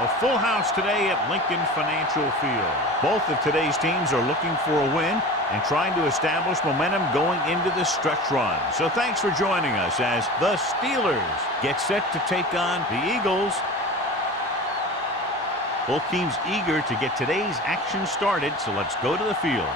A full house today at Lincoln Financial Field. Both of today's teams are looking for a win and trying to establish momentum going into the stretch run. So thanks for joining us as the Steelers get set to take on the Eagles. Both teams eager to get today's action started, so let's go to the field.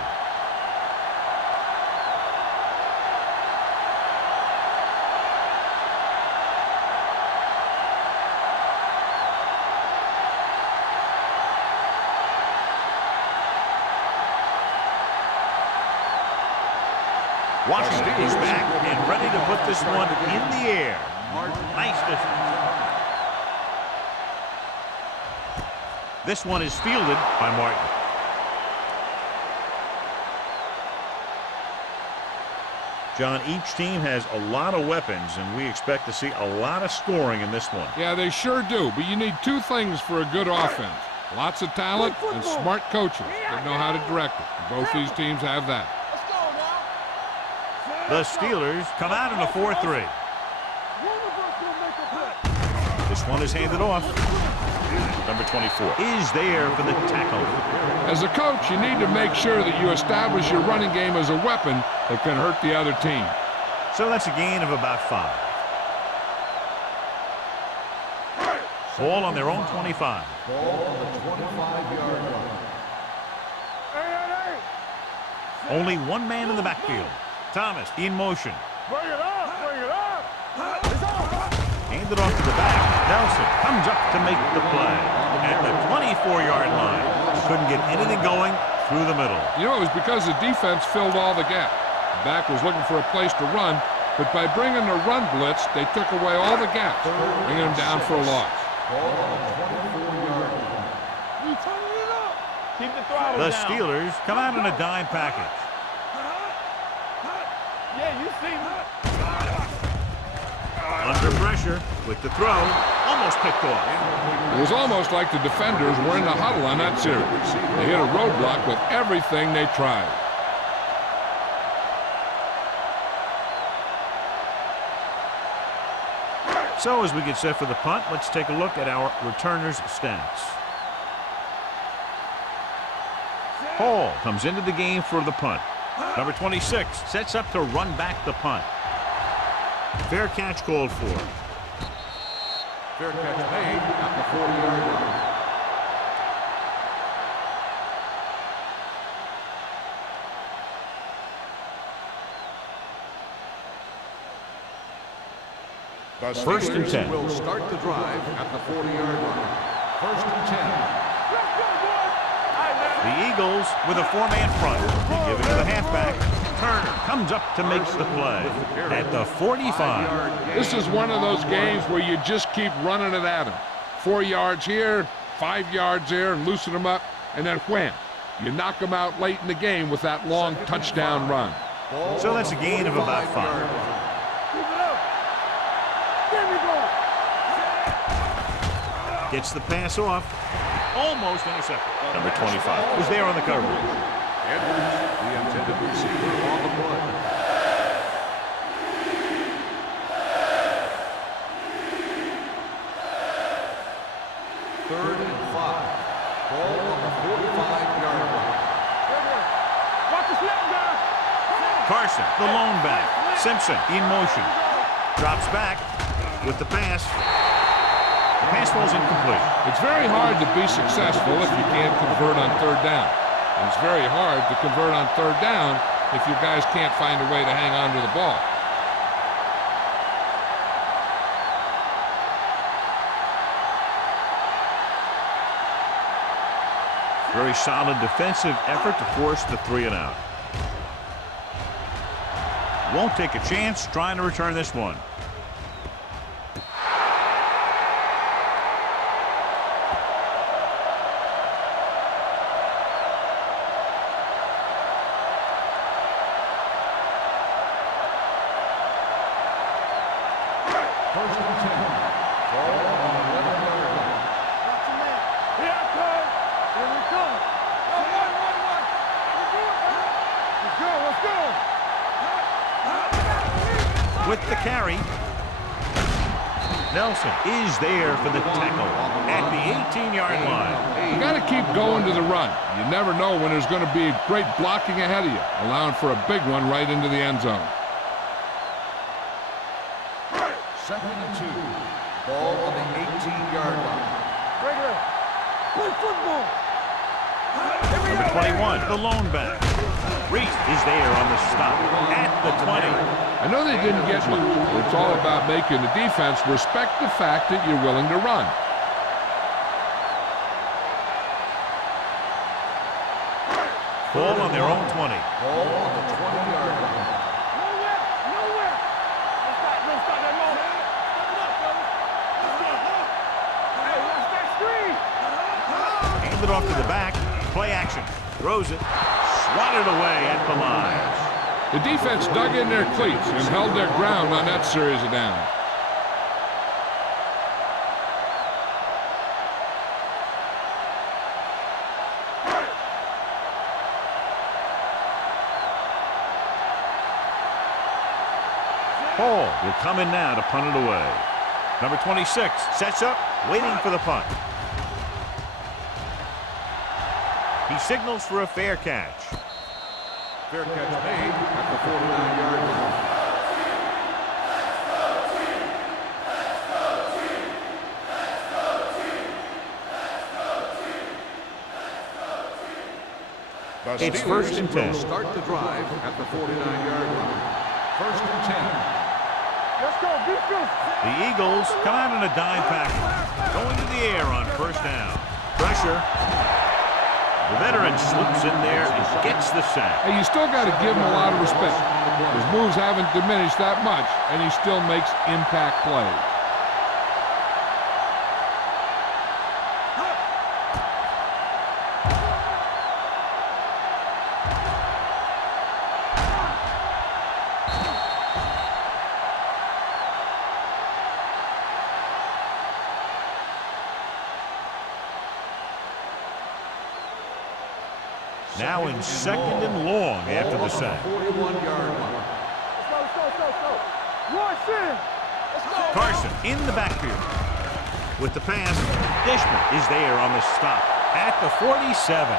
Washington is back and ready to put this one in the air. Nice distance. This one is fielded by Martin. John, each team has a lot of weapons, and we expect to see a lot of scoring in this one. Yeah, they sure do, but you need two things for a good offense. Lots of talent and smart coaches that know how to direct it. Both these teams have that. The Steelers come out in a 4-3. This one is handed off. Number 24 is there for the tackle. As a coach, you need to make sure that you establish your running game as a weapon that can hurt the other team. So that's a gain of about 5. Ball on their own 25. Ball on the 25-yard line. Only one man in the backfield. Thomas in motion. Bring it up! Bring it up! Handed off to the back. Nelson comes up to make the play. At the 24-yard line. Couldn't get anything going through the middle. You know, it was because the defense filled all the gaps. The back was looking for a place to run, but by bringing the run blitz, they took away all the gaps, bringing them down for a loss. The Steelers come out in a dime package. Yeah, you see me. Under pressure with the throw, almost picked off. It was almost like the defenders were in the huddle on that series. They hit a roadblock with everything they tried. So as we get set for the punt, let's take a look at our returners' stats. Hall comes into the game for the punt. Number 26 sets up to run back the punt. Fair catch called for. Fair catch made at the 40-yard line. First and 10. Will start the drive at the 40-yard line. First and 10. The Eagles with a 4-man front. They give it to the halfback. Turner comes up to make the play at the 45. This is one of those games where you just keep running it at them. 4 yards here, 5 yards there, and loosen them up, and then wham. You knock them out late in the game with that long touchdown run. So that's a gain of about 5. Gets the pass off. Almost intercepted. Number 25 was there on the coverage. Edwards, the intended receiver on the play. Third and 5. Ball on the 45-yard line. Watch the snap, guys. Carson, the lone back. Simpson in motion. Drops back with the pass. The pass falls incomplete. It's very hard to be successful if you can't convert on third down. And it's very hard to convert on third down if your guys can't find a way to hang on to the ball. Very solid defensive effort to force the 3-and-out. Won't take a chance trying to return this one. Nelson is there for the tackle at the 18-yard line. You got to keep going to the run. You never know when there's going to be great blocking ahead of you, allowing for a big one right into the end zone. 2nd and 2. Ball on the 18-yard line. Regular. Play football. Number 21, the lone back. Reese is there on the stop at the 20. I know they didn't get much, but it's all about making the defense respect the fact that you're willing to run. Ball on their own 20. Ball on the 20-yard line. Nowhere. Nowhere. Don't stop that moment. Hey, watch that screen. Hand it off to the back. Play action. Throws it. Swatted away at the line. The defense dug in their cleats and held their ground on that series of downs. Hall will come in now to punt it away. Number 26 sets up, waiting for the punt. He signals for a fair catch. Fair catch made at the 49-yard line. It's 1st and 10. Start the drive at the 49-yard line. 1st and 10. Let's go, defense. The Eagles come out in a dime package, going to the air on 1st down. Pressure. The veteran slips in there and gets the sack. Hey, you still got to give him a lot of respect. His moves haven't diminished that much, and he still makes impact plays. Now in 2nd and long after the sack. 41-yard line. Let's go. Rush in. Carson in the backfield. With the pass, Dishman is there on the stop at the 47.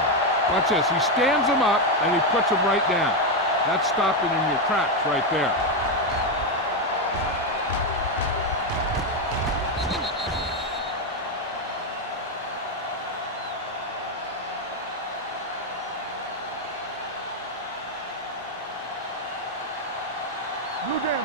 Watch this. He stands him up, and he puts him right down. That's stopping in your tracks right there. Blue down.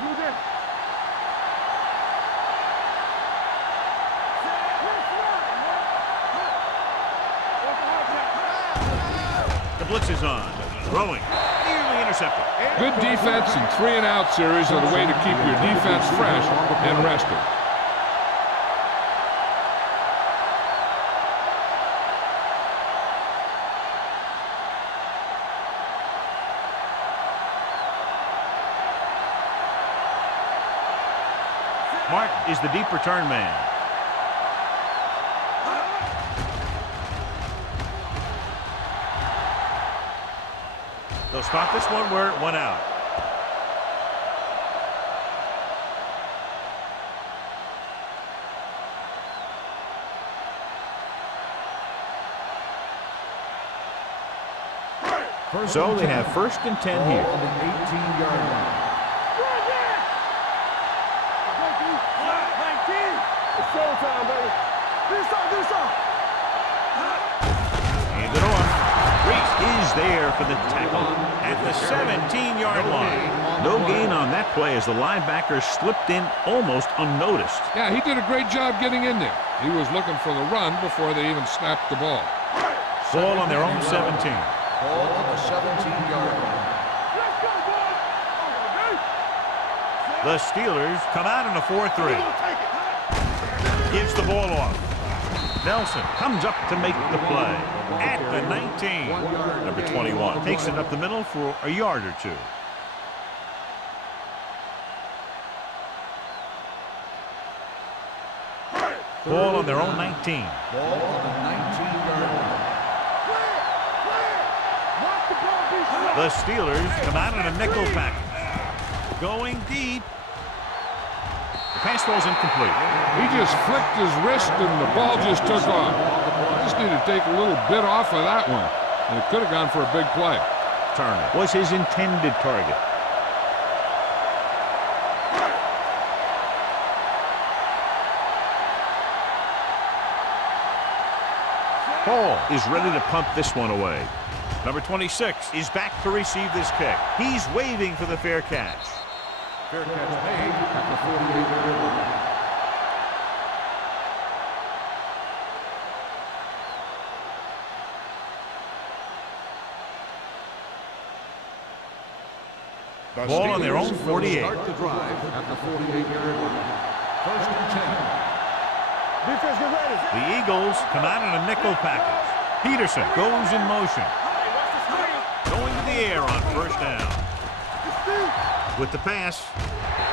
The blitz is on. Throwing. Nearly intercepted. Good defense and 3-and-out series are the way to keep your defense fresh and rested. Mark is the deep return man. They'll stop this one where it went out. So they have 1st and 10 here. On the 18-yard line. It's showtime, baby. Do something. Hand it off. Reese is there for the tackle at the 17-yard line. No gain on that play as the linebacker slipped in almost unnoticed. Yeah, he did a great job getting in there. He was looking for the run before they even snapped the ball. Ball on their own 17. Ball on the 17-yard line. Let's go, boys. The Steelers come out in a 4-3. Gives the ball off. Nelson comes up to make the play at the 19. Number 21 takes it up the middle for a yard or two. Ball on their own 19. Ball on the 19-yard line. The Steelers come out in a nickel package. Going deep. The pass ball's incomplete. He just flicked his wrist and the ball just took off. Just need to take a little bit off of that one. And it could have gone for a big play. Turner was his intended target. Paul is ready to pump this one away. Number 26 is back to receive this kick. He's waving for the fair catch. Fair catch made at the 48-yard line. Ball on their own 48. Start the drive at the 48-yard line. First and 10. Defense, get ready. The Eagles come out in a nickel package. Peterson goes in motion. Going to the air on first down. With the pass,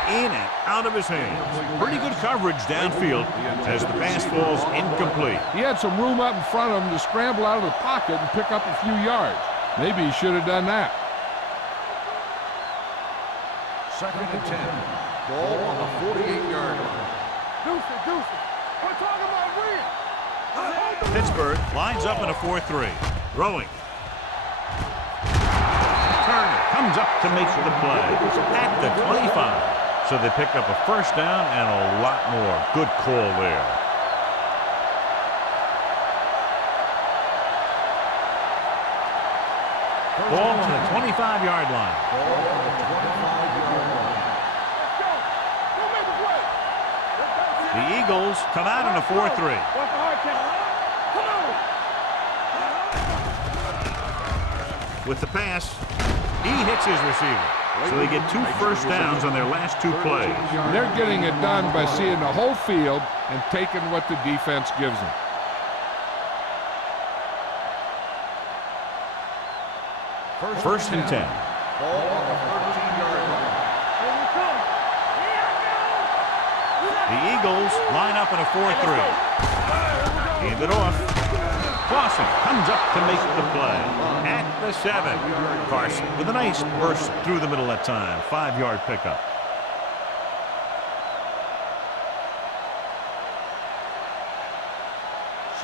in and out of his hands. Pretty good coverage downfield as the pass falls incomplete. He had some room up in front of him to scramble out of the pocket and pick up a few yards. Maybe he should have done that. Second and 10. Ball on the 48-yard line. Deuce. We're talking about win. Pittsburgh lines up in a 4-3. Throwing. Turner comes up to make the play at the 25. So they pick up a first down and a lot more. Good call there. Ball on the 25-yard line. Ball on the 25-yard line. Let's go. Don't make the play. The Eagles come out in a 4-3. What's the hard count? Come on. With the pass, he hits his receiver. So they get 2 first downs on their last 2 plays. They're getting it done by seeing the whole field and taking what the defense gives them. First and 10. Ball on the 13-yard line. Here we come. The Eagles line up in a 4-3. Hand it off. Clausen comes up to make the play at the 7. Carson with a nice burst through the middle that time. 5-yard pickup.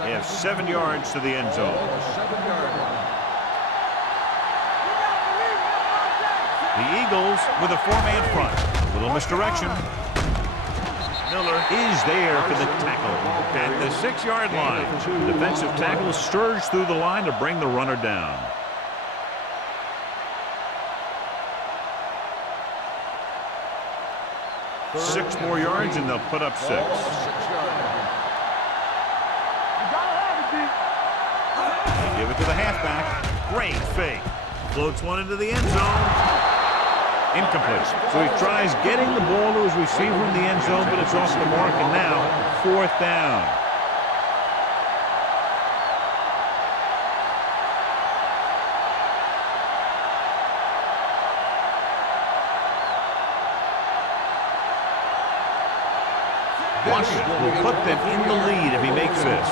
They have 7 yards to the end zone. 7-yard line. The Eagles with a 4-man front. Little misdirection. Miller is there for the tackle at the 6-yard line. The defensive tackle surged through the line to bring the runner down. Six more yards and they'll put up 6. Ball on the 6-yard line. You gotta have it, D. They give it to the halfback. Great fake. Floats one into the end zone. Incomplete. So he tries getting the ball to his receiver in the end zone, but it's off the mark, and now 4th down. Washington will put them in the lead if he makes this.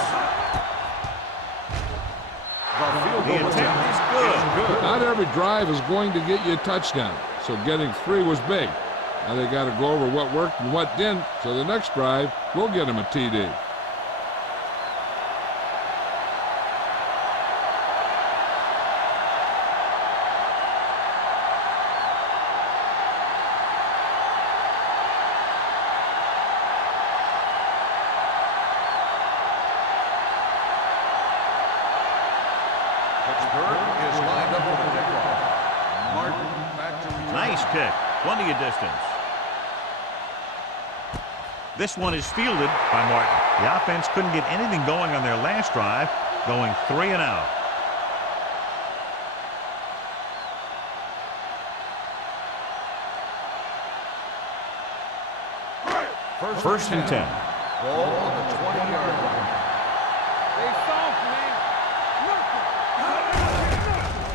The attempt is good. Not every drive is going to get you a touchdown, so getting 3 was big. Now they got to go over what worked and what didn't, so the next drive will get them a TD. Pittsburgh is lined up for the kickoff. Martin back to return. Nice kick. Plenty of distance. This one is fielded by Martin. The offense couldn't get anything going on their last drive, going 3 and out. First and 10. Ball on the 20-yard line. They soft, man.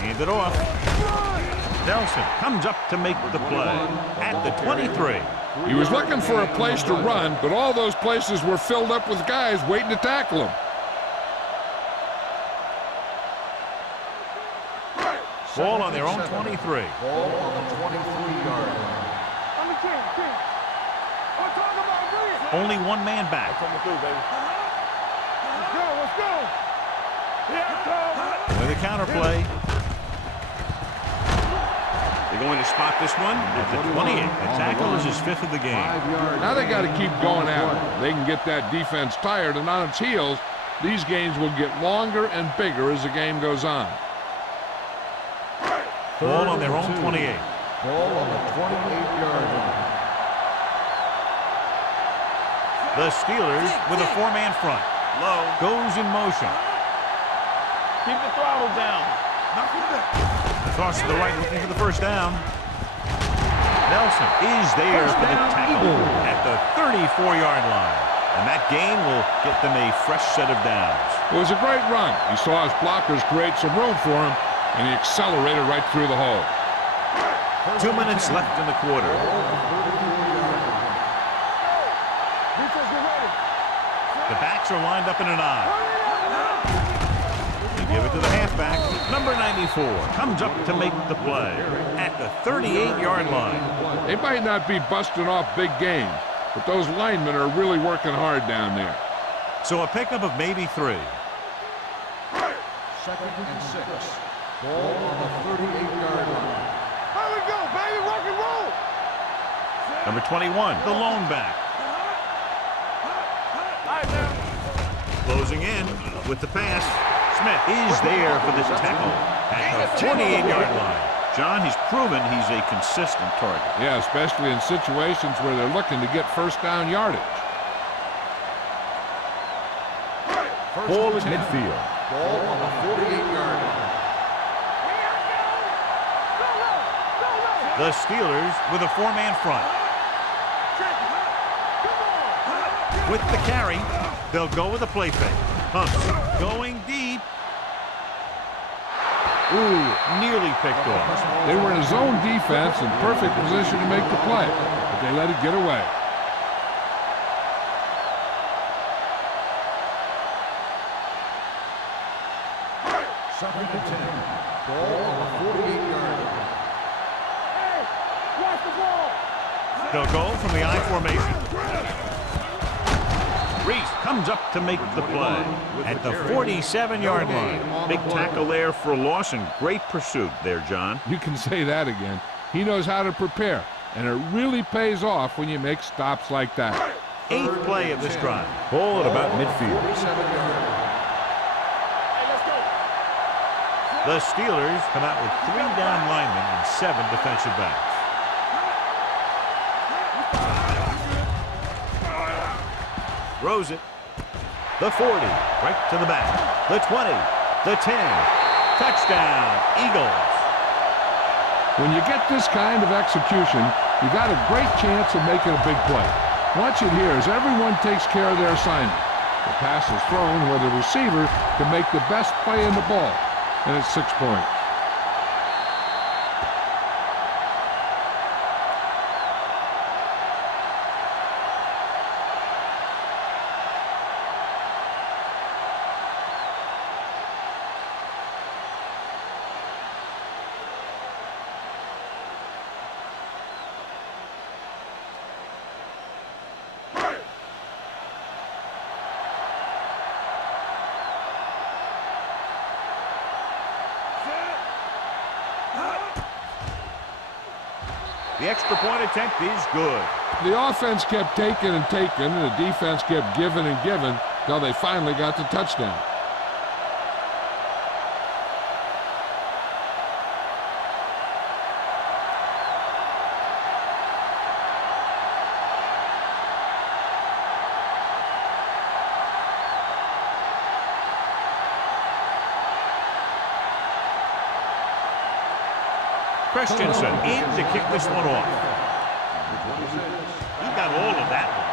Hand it off. Nelson comes up to make the play at the 23. He was looking for a place to run, but all those places were filled up with guys waiting to tackle him. Ball on their own 23. Ball on the 23-yard line. I'm the king. We're talking about Only one man back. Coming through, baby. Let's go, let's go. Here it comes. With a counterplay. They're going to spot this one at the 28. The tackle is his 5th of the game. Now they got to keep going at it. They can get that defense tired and on its heels. These games will get longer and bigger as the game goes on. Ball on their own 28. Ball on the 28-yard line. The Steelers with a 4-man front. Low. Goes in motion. Keep the throttle down. The toss to the right looking for the first down. Nelson is there for the tackle at the 34-yard line. And that gain will get them a fresh set of downs. It was a great run. He saw his blockers create some room for him, and he accelerated right through the hole. 2 minutes left in the quarter. The backs are lined up in an eye. You give it to the halfback. Number 94 comes up to make the play at the 38-yard line. They might not be busting off big games, but those linemen are really working hard down there. So a pickup of maybe 3. 2nd and 6. Ball on the 38-yard line. Here we go, baby, rock and roll. Number 21, the lone back. All right, now. Closing in with the pass. Smith is there for this tackle at the 28-yard line. John, he's proven he's a consistent target. Yeah, especially in situations where they're looking to get first down yardage. Ball at midfield. Ball on the 48-yard line. The Steelers with a 4-man front. With the carry, they'll go with a play fake. Hunt going deep. Ooh, nearly picked off. They were in a zone defense in perfect position to make the play, but they let it get away. Second and 10. Ball on the 48-yard line. Hey, watch the ball. They'll go from the I formation. Reese comes up to make the play at the 47-yard line. Big tackle there for a loss and great pursuit there, John. You can say that again. He knows how to prepare, and it really pays off when you make stops like that. 8th play of this drive. Ball at about midfield. 47-yard line. Hey, let's go. The Steelers come out with 3 down linemen and 7 defensive backs. Throws it. The 40, right to the back. The 20, the 10. Touchdown, Eagles. When you get this kind of execution, you got a great chance of making a big play. Watch it here as everyone takes care of their assignment. The pass is thrown where the receiver can make the best play in the ball, and it's 6 points. The extra point attempt is good. The offense kept taking and taking, and the defense kept giving and giving until they finally got the touchdown. Christensen in to kick this one off. He got all of that one.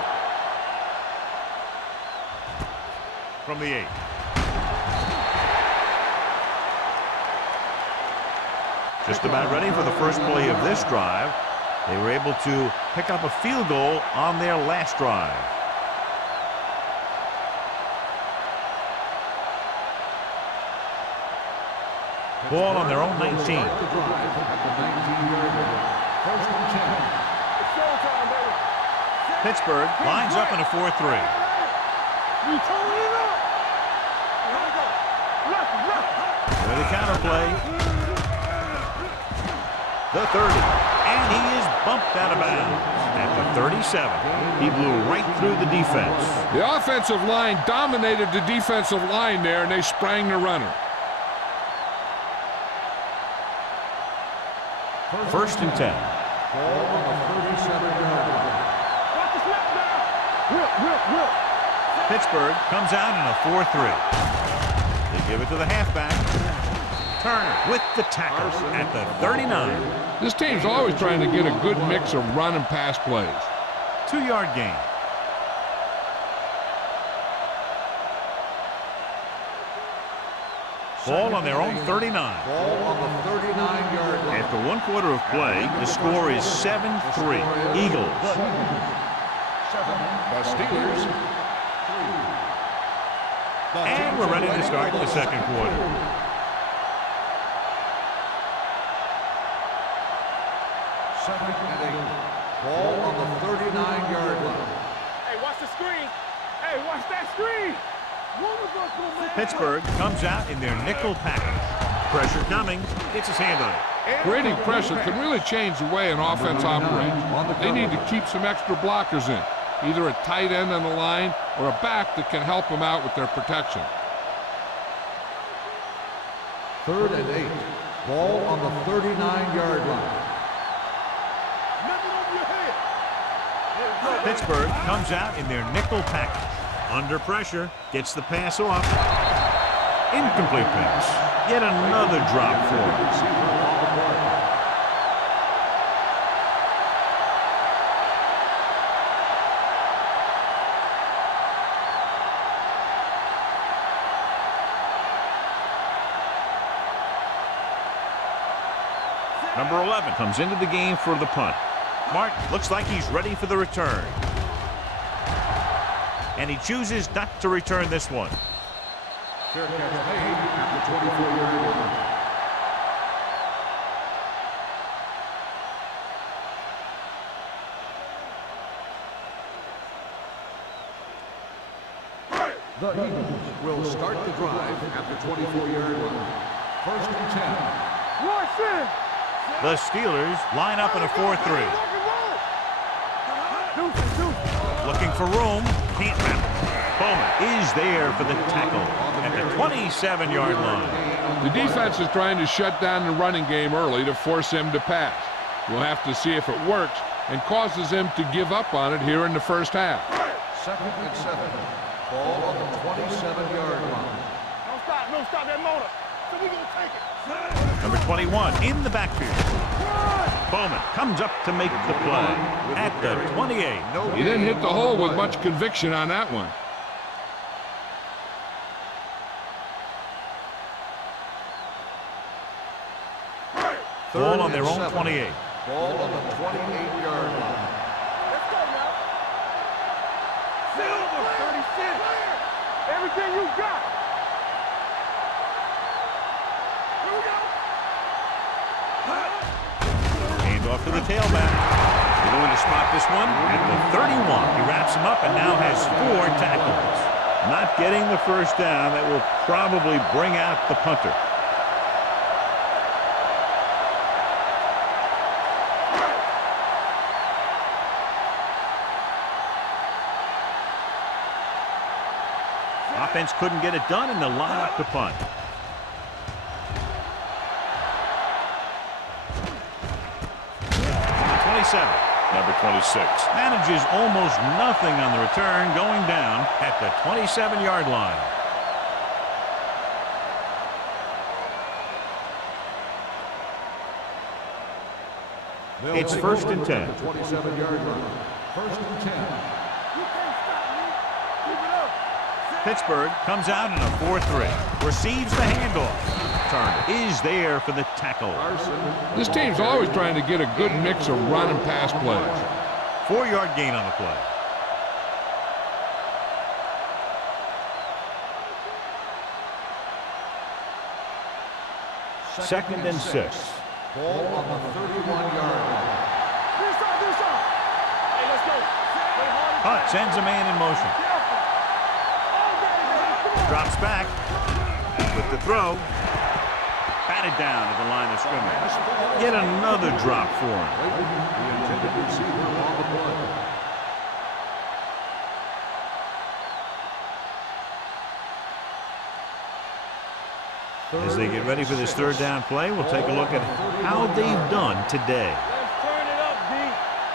From the 8. Just about ready for the first play of this drive. They were able to pick up a field goal on their last drive. Ball on their own 19. First and 10. It's showtime, baby. Set. Pittsburgh lines up in a 4-3. You tone it up. Here we go. Left. With a counterplay. The 30. And he is bumped out of bounds. At the 37, he blew right through the defense. The offensive line dominated the defensive line there, and they sprang the runner. First and 10. Ball on the 37-yard line. Watch the snap now. Whip. Pittsburgh comes out in a 4-3. They give it to the halfback. Turner with the tackle at the 39. This team's always trying to get a good mix of run and pass plays. 2-yard gain. Ball on their own 39. Ball on the 39-yard line. After 1 quarter of play, the score is 7-3. Eagles. The Steelers. And we're ready to start the second quarter. Second and 8. Ball on the 39-yard line. Hey, watch the screen. Hey, watch that screen. One of us will make Pittsburgh comes out in their nickel package. Pressure coming. Gets his hand on it. Creating pressure can really change the way an offense operates. They need to keep some extra blockers in, either a tight end on the line or a back that can help them out with their protection. Third and 8. Ball on the 39-yard line. nothing over your head. Pittsburgh comes out in their nickel package. Under pressure, gets the pass off. Incomplete pass. Yet another drop for him. Number 11 comes into the game for the punt. Martin looks like he's ready for the return. And he chooses not to return this one. Fair catch made at the 24-yard line. The Eagles will start the drive at the 24-yard line. First and 10. Watch this. The Steelers line up in a 4-3. Looking for room. Can't wrap it. Bowman is there for the tackle at the 27-yard line. The defense is trying to shut down the running game early to force him to pass. We'll have to see if it works and causes him to give up on it here in the first half. Second and 7. Ball on the 27-yard line. Don't stop that motor. So we gonna take it. Number 21 in the backfield. Bowman comes up to make the play at the 28. He didn't hit the hole with much conviction on that one. Ball on their own 28. Ball on the 28-yard line. Let's go now. Silver 36. Everything you got. Here we go. Hand off to the tailback. They're going to spot this one at the 31. He wraps him up and now has 4 tackles. Not getting the first down. That will probably bring out the punter. Offense couldn't get it done, and they'll line up to punt. Number 27. Number 26 manages almost nothing on the return, going down at the 27-yard line. It's first and 10. 27-yard line. First and 10. You can't stop me. Keep it up. Pittsburgh comes out in a 4-3. Receives the handoff. Turner is there for the tackle. This team's always trying to get a good mix of run and pass plays. 4-yard gain on the play. Second and 6. Ball on the 31-yard line. This side. Hey, let's go. Wait, hold Punt sends a man in motion. Drops back with the throw. Batted down at the line of scrimmage. Yet another drop for him. The intended receiver on the play. As they get ready for this third down play, we'll take a look at how they've done today. Let's turn it up, D.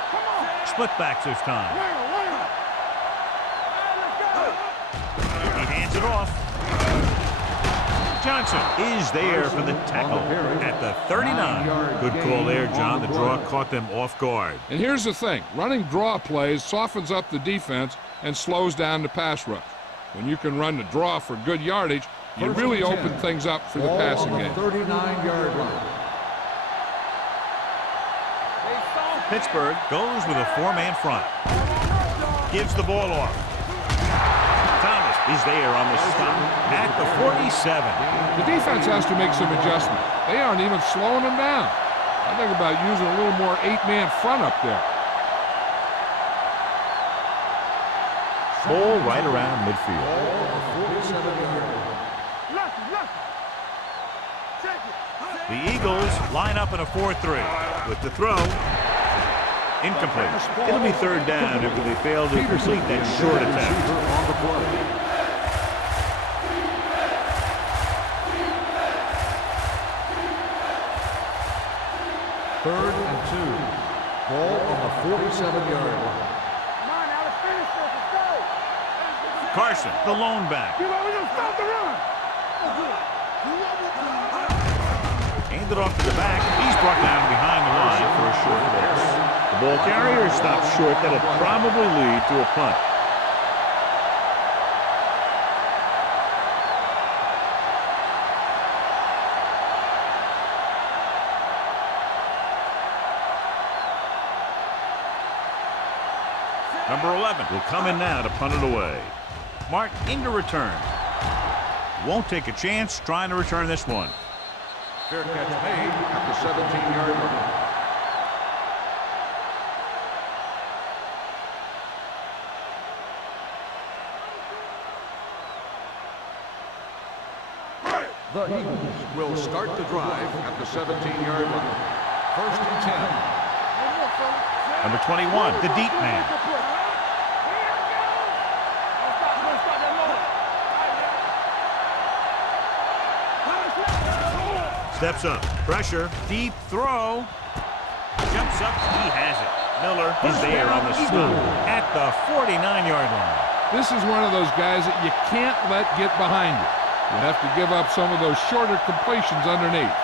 Come on. Split backs this time. He hands it off. Johnson is there for the tackle at the 39. Good call there, John. The draw caught them off guard. And here's the thing. Running draw plays softens up the defense and slows down the pass rush. When you can run the draw for good yardage, you really open things up for the passing game. 39-yard line. Pittsburgh goes with a four-man front. Gives the ball off. Thomas is there on the stop at the 47. The defense has to make some adjustments. They aren't even slowing them down. I think about using a little more eight-man front up there. Ball right around midfield. 47-yard line. The Eagles line up in a 4-3 with the throw. Incomplete. It'll be third down after they fail to complete that short attempt. On the play. Third and 2. Ball on the 47-yard line. Come on, now let's finish this. Let's go. Carson, the lone back. You know, we just stop the run. Handed off to the back. He's brought down behind the line for a short loss. The ball carrier stops short. That'll probably lead to a punt. Number 11 will come in now to punt it away. Mark into return. Won't take a chance trying to return this one. Fair catch made at the 17-yard line. The Eagles will start the drive at the 17-yard line. First and 10. Number 21, the deep man. Steps up, pressure, deep throw. Jumps up, he has it. Miller is there on the stop at the 49-yard line. This is one of those guys that you can't let get behind you. You have to give up some of those shorter completions underneath.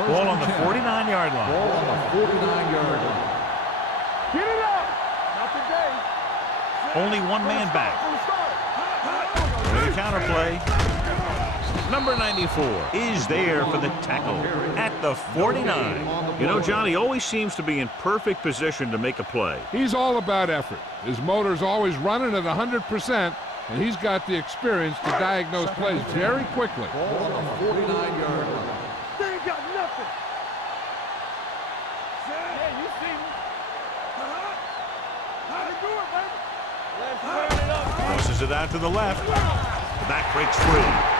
Ball on the 49-yard line. Ball on the 49-yard line. Get it up. Not today. Only one man back. Ready to counterplay. Number 94 is there for the tackle at the 49. You know, Johnny always seems to be in perfect position to make a play. He's all about effort. His motor's always running at 100%, and he's got the experience to diagnose plays very quickly. Ball on the 49-yard line. They ain't got nothing. Yeah, you see me. How you do it, baby? Let's turn it up. Crosses it out to the left. The back breaks free.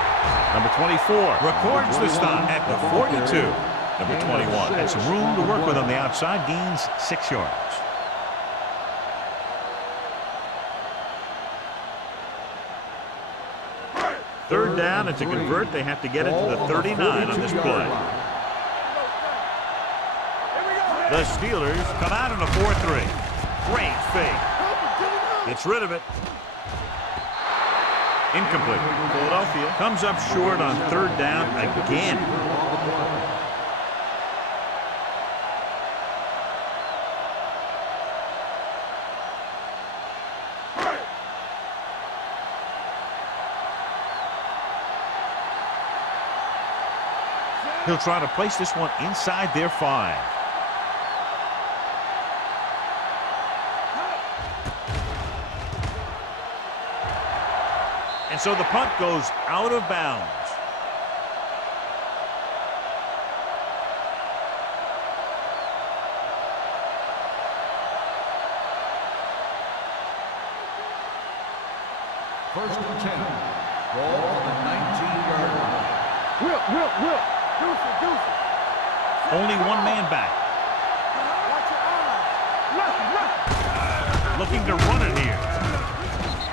Number 24 records the stop at the 42. Number 21 had some room to work with on the outside, gains 6 yards. Third down, and to convert, they have to get it to the 39 on this play. The Steelers come out in a 4-3. Great fake. Gets rid of it. Incomplete. Philadelphia comes up short on third down again. He'll try to place this one inside their 5. And so the punt goes out of bounds. First and 10. Ball on the 19-yard line. Will. Deuce it. Only one man back. Watch your eyes. Left. Looking to run it here.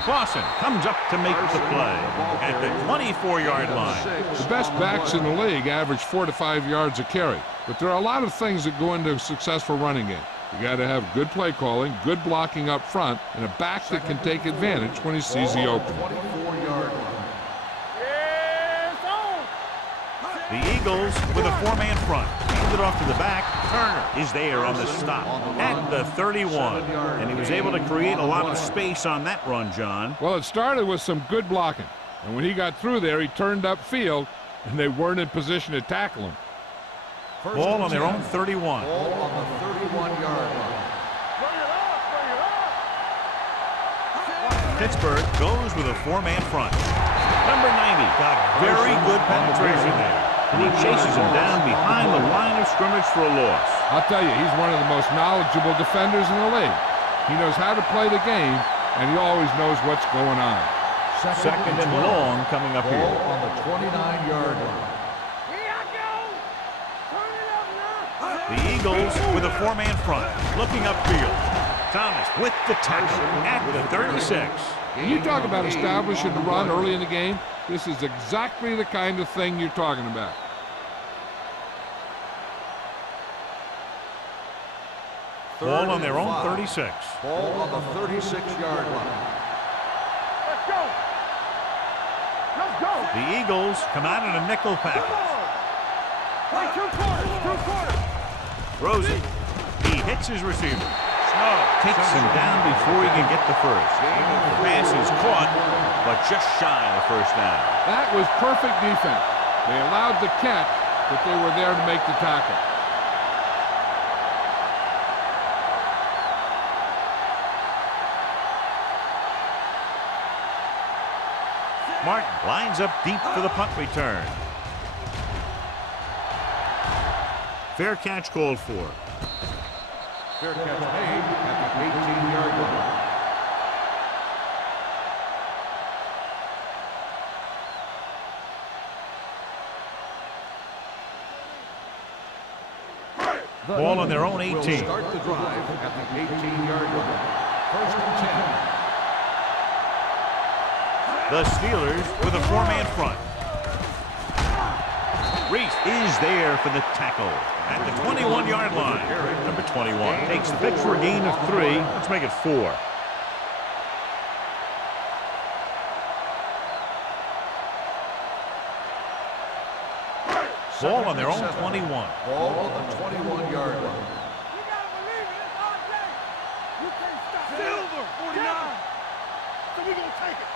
Clausen comes up to make the play at the 24-yard line. The best backs in the league average 4 to 5 yards a carry, but there are a lot of things that go into a successful running game. You got to have good play calling, good blocking up front, and a back that can take advantage when he sees the opening. 24-yard line. The Eagles with a 4-man front. Hand it off to the back. Turner is there on the stop at the 31. And he was able to create a lot of space on that run, John. Well, it started with some good blocking. And when he got through there, he turned upfield, and they weren't in position to tackle him. Ball on their own 31. Ball on the 31-yard line. Pittsburgh goes with a 4-man front. Number 90 got very good penetration there. And he chases him down behind the line of scrimmage for a loss. I'll tell you, he's one of the most knowledgeable defenders in the league. He knows how to play the game, and he always knows what's going on. Second and long coming up here. Ball on the 29-yard line. The Eagles with a 4-man front, looking upfield. Thomas with the tackle at the 36. When you talk about establishing the run early in the game, this is exactly the kind of thing you're talking about. Ball on their own 36. Ball on the 36-yard line. Let's go. The Eagles come out in a nickel package. Play 2 quarters. Rosie, he hits his receiver. Snow takes him down before he can get the first. The pass is caught, but just shy of the first down. That was perfect defense. They allowed the catch, but they were there to make the tackle. Martin lines up deep for the punt return. Fair catch called for. Fair catch made at the 18-yard line. Ball on their own 18. Will start the drive at the 18-yard line. First and 10. The Steelers with a 4-man front. Reese is there for the tackle at the 21-yard line. Number 21 takes the pitch for a gain of 3. Let's make it 4. Ball on their own 21. Ball on the 21-yard line. You gotta believe it. It's our day. You can't stop. Silver, 49. So we gonna take it.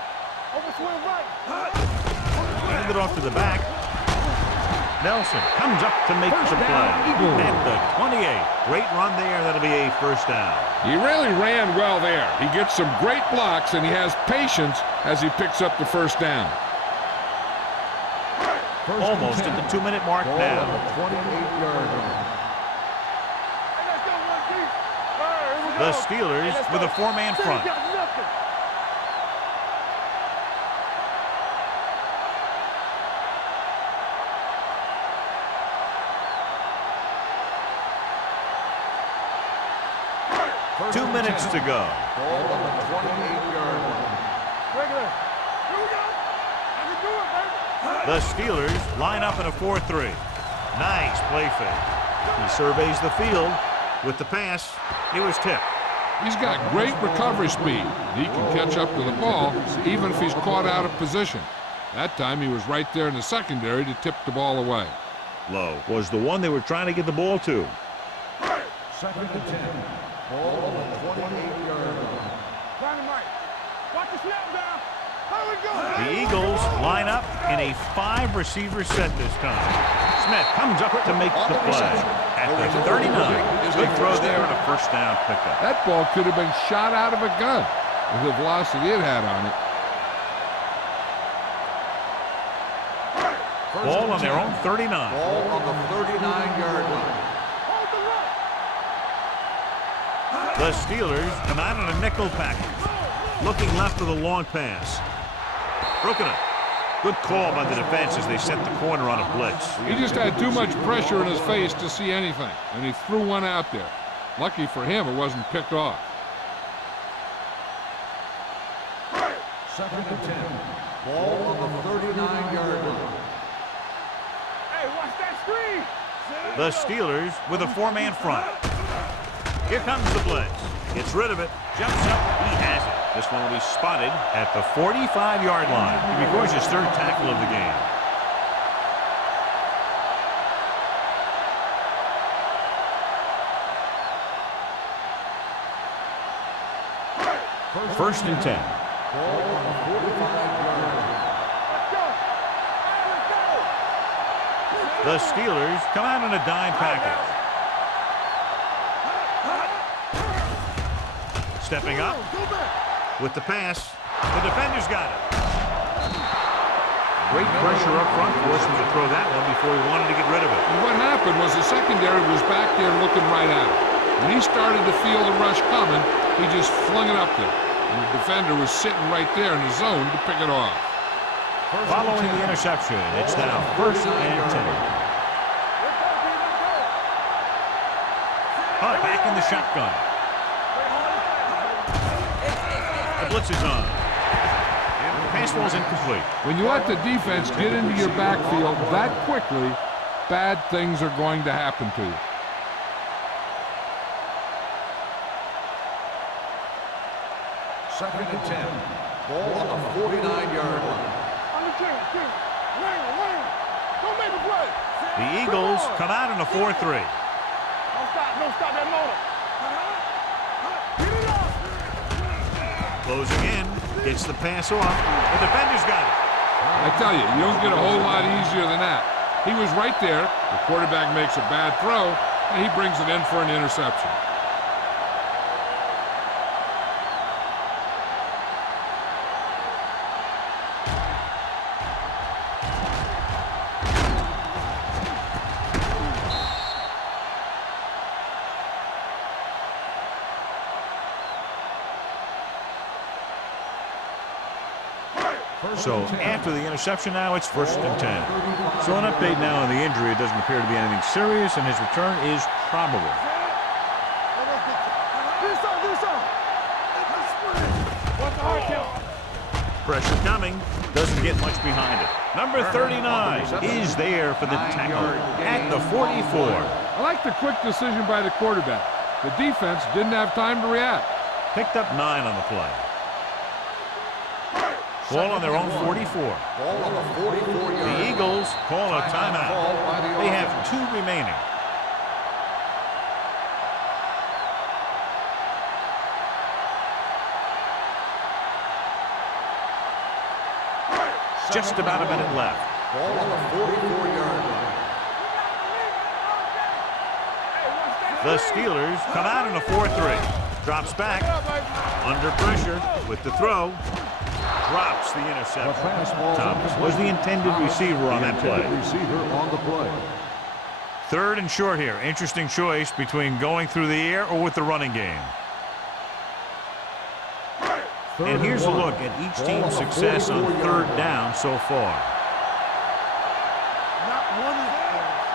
Over swing right. Hand it off to the back. Nelson comes up to make the play at the 28. Great run there. That'll be a first down. He really ran well there. He gets some great blocks, and he has patience as he picks up the first down. Almost at the 2-minute mark now. 28-yard line. The Steelers with a 4-man front. First 2 minutes to go. Ball on the 28-yard line. Regular. Here we go. I can do it, baby. The Steelers line up in a 4-3. Nice play fake. He surveys the field with the pass. It was tipped. He's got great recovery speed. He can catch up to the ball even if he's caught out of position. That time he was right there in the secondary to tip the ball away. Low was the one they were trying to get the ball to. Second and 10. Ball on the 28-yard line. Dynamite. Watch the snap down. Here we go. The Eagles line up in a 5-receiver set this time. Smith comes up to make the play at the 39. Good throw there and a first down pickup. That ball could have been shot out of a gun with the velocity it had on it. Ball on their own 39. Ball on the 39-yard line. The Steelers come out in a nickel package. Looking left for the long pass. Broken up. Good call by the defense as they set the corner on a blitz. He just had too much pressure in his face to see anything, and he threw one out there. Lucky for him, it wasn't picked off. 2nd and 10. Ball on the 39-yard line. Hey, watch that screen. The Steelers with a 4-man front. Here comes the blitz. Gets rid of it. Jumps up. He has it. This one will be spotted at the 45-yard line. He records his 3rd tackle of the game. First and 10. Ball on the 45-yard line. The Steelers come out in a dime package. Stepping up with the pass. The defender's got it. Great pressure up front. Forced him to throw that one before he wanted to get rid of it. And what happened was the secondary was back there looking right at him. When he started to feel the rush coming, he just flung it up there. And the defender was sitting right there in the zone to pick it off. Following the interception, it's now 1st and 10. Hunt back in the shotgun. The blitz is on. And the pass ball's incomplete. When you let the defense get into your backfield that quickly, bad things are going to happen to you. Second and 10. Ball on the 49-yard line. On the team. Wayne. Don't make a play. The Eagles come out in a 4-3. Don't stop that motor. Get it up. Closing in. Gets the pass off. The defender's got it. I tell you, you don't get a whole lot easier than that. He was right there. The quarterback makes a bad throw, and he brings it in for an interception. So after the interception now, it's 1st and 10. So an update now on the injury. It doesn't appear to be anything serious, and his return is probable. What's the hard count? Pressure coming. Doesn't get much behind it. Number 39 is there for the tackle at the 44. I like the quick decision by the quarterback. The defense didn't have time to react. Picked up 9 on the play. Ball on their own 44. Ball on the 44-yard line. The Eagles call a timeout. They have 2 remaining. Just about a minute left. Ball on the 44-yard line. The Steelers come out in a 4-3. Drops back. Under pressure with the throw. Drops the interception. Thomas was the intended receiver on that play. Third and short here. Interesting choice between going through the air or with the running game. And here's a look at each team's success on 3rd down so far.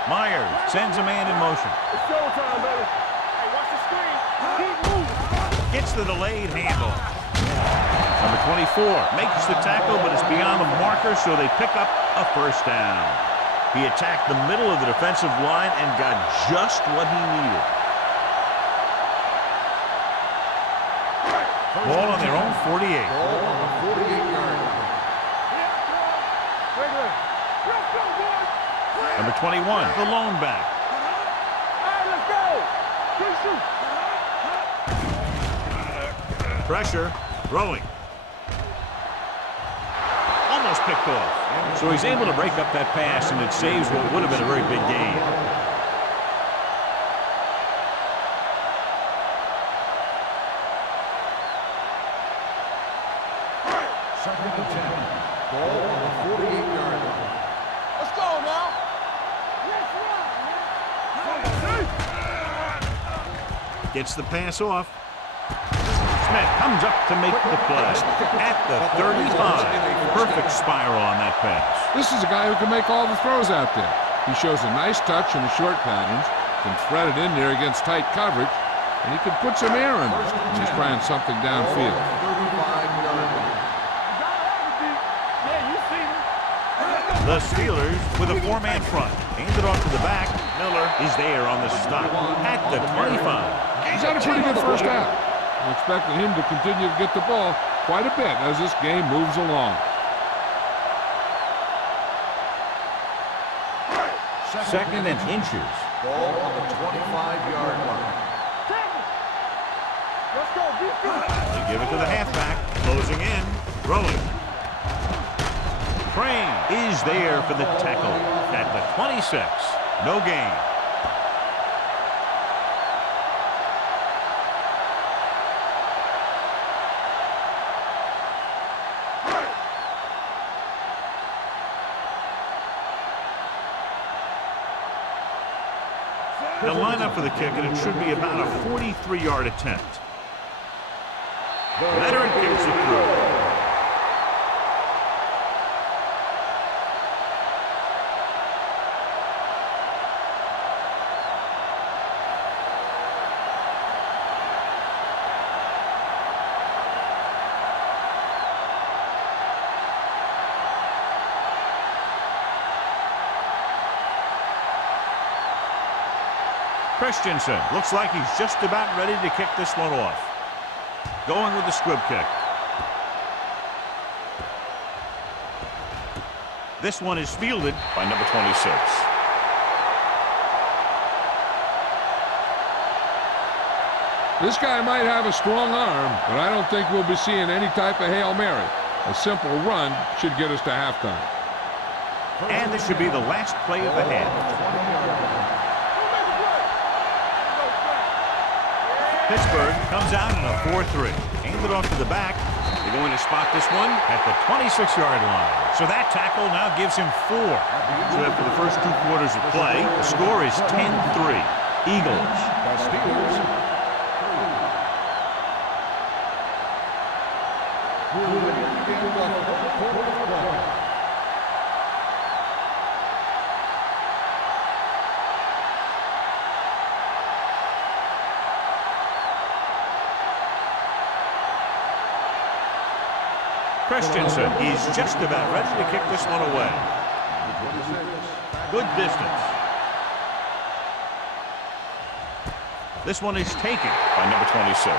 Myers sends a man in motion. It's showtime, baby. Hey, watch the screen. Keep moving. Gets the delayed handoff. Number 24 makes the tackle, but it's beyond the marker, so they pick up a 1st down. He attacked the middle of the defensive line and got just what he needed. Ball on their own 48. Ball on the 48-yard line. Number 21, the lone back. Pressure, throwing. Almost picked off. So he's able to break up that pass, and it saves what would have been a very big gain. Second and 10. Ball on the 48-yard line. Let's go now. Gets the pass off. Smith comes up to make the play at the 35. Perfect spiral on that pass. This is a guy who can make all the throws out there. He shows a nice touch in the short patterns, can thread it in there against tight coverage, and he can put some air in it when he's trying something downfield. The Steelers with a four-man front. Handed off to the back. Miller is there on the stop at the 25. He's had a pretty good first half. I'm expecting him to continue to get the ball quite a bit as this game moves along. Second and inches. Ball on the 25-yard line. Let's go, defense. They give it to the halfback. Closing in. Throwing. Crane is there for the tackle at the 26. No gain. They'll line up for the kick, and it should be about a 43-yard attempt. Leonard kicks it through. Christensen looks like he's just about ready to kick this one off. Going with the squib kick. This one is fielded by number 26. This guy might have a strong arm, but I don't think we'll be seeing any type of Hail Mary. A simple run should get us to halftime. And this should be the last play of the half. Pittsburgh comes out in a 4-3. Handed off to the back. They're going to spot this one at the 26-yard line. So that tackle now gives him 4. So after the first 2 quarters of play, the score is 10-3. Eagles. The Steelers. We're ready to begin the fourth quarter. Christensen is just about ready to kick this one away. Good distance. This one is taken by number 26.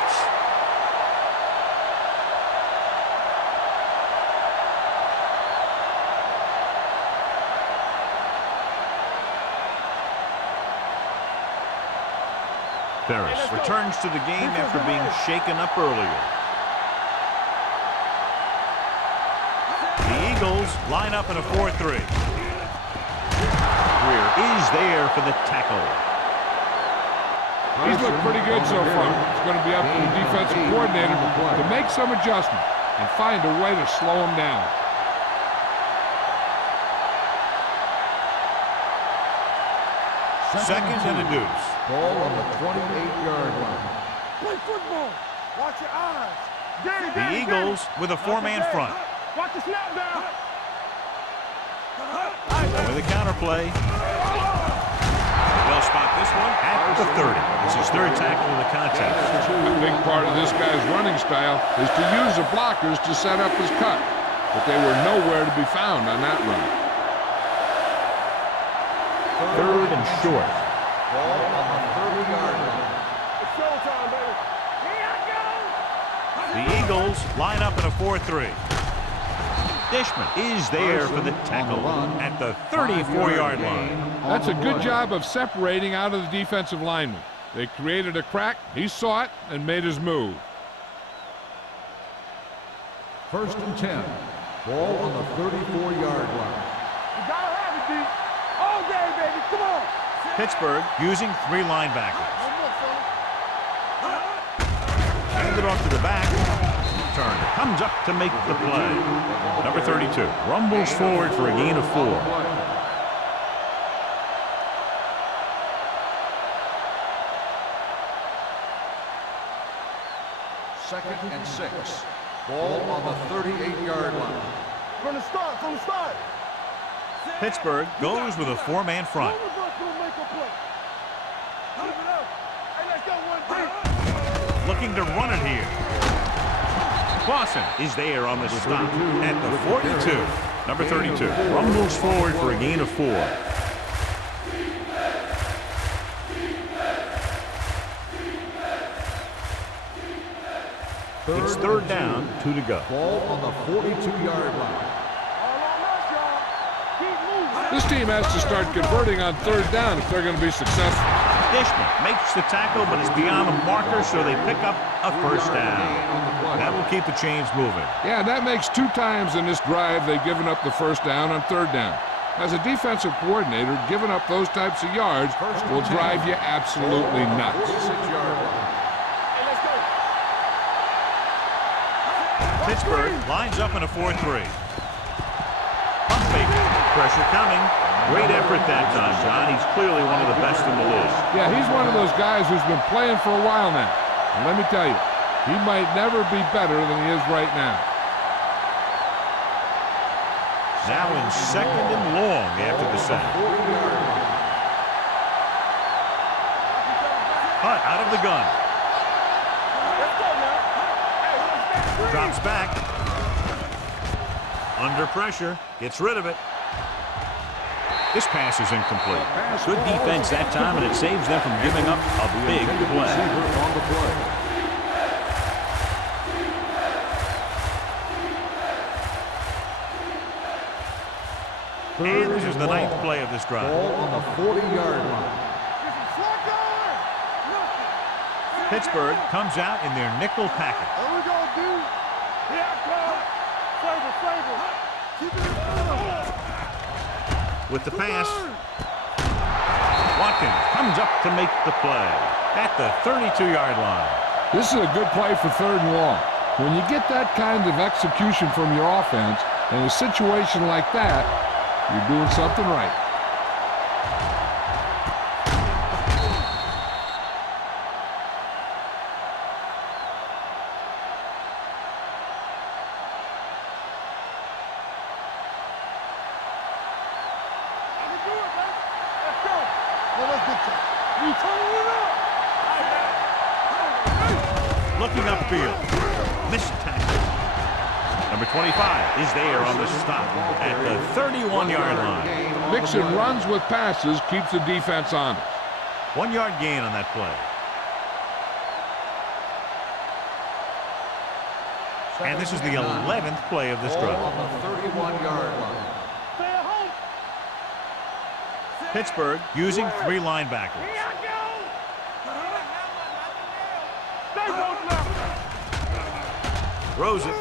Ferris returns to the game after being shaken up earlier. The Eagles line up in a 4-3. Greer is there for the tackle. He's looked pretty good so far. It's going to be up to the defensive coordinator to make some adjustment and find a way to slow him down. Second and a deuce. Ball on the 28-yard line. Play football. Watch your eyes. The Eagles with a four-man front. Watch the snap down. With a counterplay. They'll spot this one at the 30. It's his third tackle of the contest. A big part of this guy's running style is to use the blockers to set up his cut, but they were nowhere to be found on that run. Third and short. Ball on the 30-yard line. It's showtime, baby. Here I go. The Eagles line up in a 4-3. Dishman is there for the tackle at the 34-yard line. That's a good job of separating out of the defensive lineman. They created a crack, he saw it, and made his move. First and 10. Ball on the 34-yard line. You gotta have it, D. All day, baby. Come on. Pittsburgh using 3 linebackers. One more, fella. Handed off to the back. Turner comes up to make the play. Number 32 rumbles forward for a gain of 4. Second and 6. Ball on the 38-yard line. From the start, from the start. Pittsburgh goes with a four-man front. One of us gonna make a play. Keep it up. Hey, let's go one deep. Looking to run it here. Clausen is there on the stop at the 42. Number 32 rumbles forward for a gain of 4. It's third down, 2 to go. Ball on the 42-yard line. All on us, y'all. Keep moving. This team has to start converting on third down if they're going to be successful. Dishman makes the tackle, but it's beyond the marker, so they pick up a first down. That will keep the chains moving. Yeah, that makes 2 times in this drive they've given up the first down on third down. As a defensive coordinator, giving up those types of yards will drive you absolutely nuts. 46-yard line. Pittsburgh lines up in a 4-3. Pump fake. Pressure coming. Great effort that time, John. He's clearly one of the best in the league. Yeah, he's one of those guys who's been playing for a while now. And let me tell you, he might never be better than he is right now. Now in second and long after the sack. Hunt out of the gun. Drops back. Under pressure. Gets rid of it. This pass is incomplete. Good defense that time, and it saves them from giving up a big play. And this is the 9th play of this drive. Ball on the 40-yard line. Pittsburgh comes out in their nickel package. What we gonna do? Here come. Favor. Keep it up. With the pass, Watkins comes up to make the play at the 32-yard line. This is a good play for third and long. When you get that kind of execution from your offense in a situation like that, you're doing something right. Looking upfield. Missed tackle. Number 25 is there on the stop at the 31-yard line. Mixing runs with passes keeps the defense honest. 1-yard gain on that play. And this is the 11th play of this drive. On the 31-yard line. Pittsburgh using 3 linebackers. Throws it.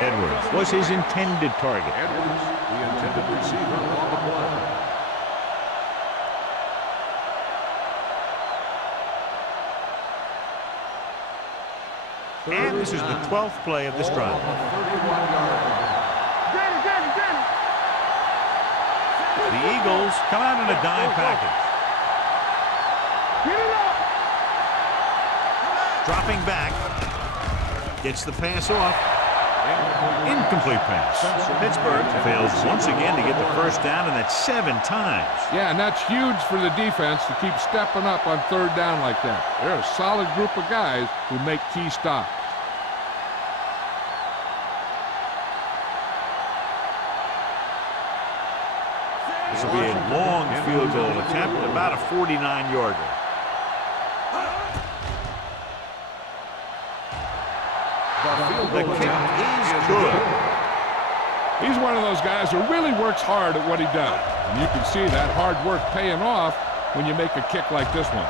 Edwards was his intended target. Edwards, the intended receiver on the play. And this is the 12th play of this drive. On the 31-yard line. The Eagles come out in a dime package. Dropping back. Gets the pass off. Incomplete pass. Pittsburgh fails once again to get the first down, and that's 7 times. Yeah, and that's huge for the defense to keep stepping up on third down like that. They're a solid group of guys who make key stops. This will be a long field goal attempt, about a 49-yarder. The kick is good. He's one of those guys who really works hard at what he does. And you can see that hard work paying off when you make a kick like this one.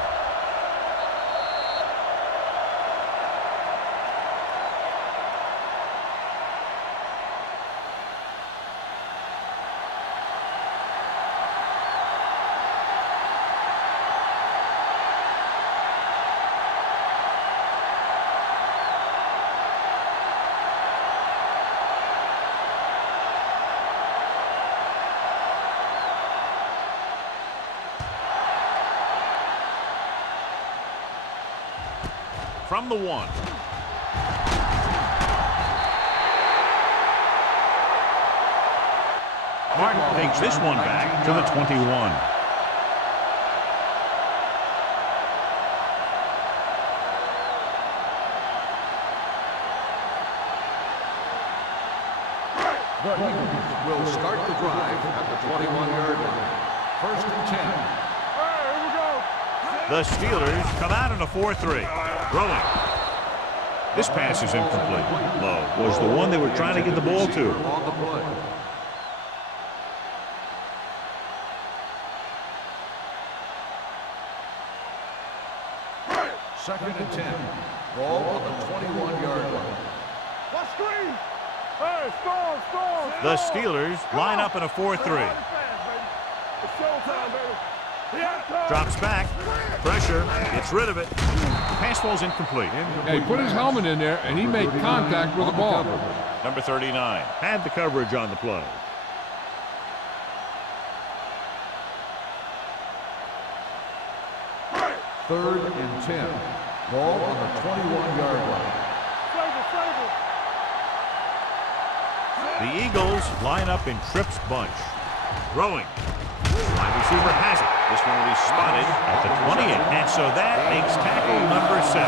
From the 1. Martin takes this one back to the 21. The Eagles will start the drive at the 21-yard line. First and 10. Here we go. The Steelers come out in a 4-3. Throwing. This pass is incomplete. Low was the one they were trying to get the ball to. On the play. Second and 10. Ball on the 21-yard line. What screen? Hey, storm. The Steelers line up in a 4-3. It's showtime, baby. Drops back. Pressure. Gets rid of it. Pass falls incomplete. Yeah, he put his helmet in there, and he made contact with the ball. Number 39 had the coverage on the play. Third and 10. Ball on the 21-yard line. The Eagles line up in trips bunch. Throwing. Wide receiver has it. This one will be spotted at the 28. And so that makes tackle number 7.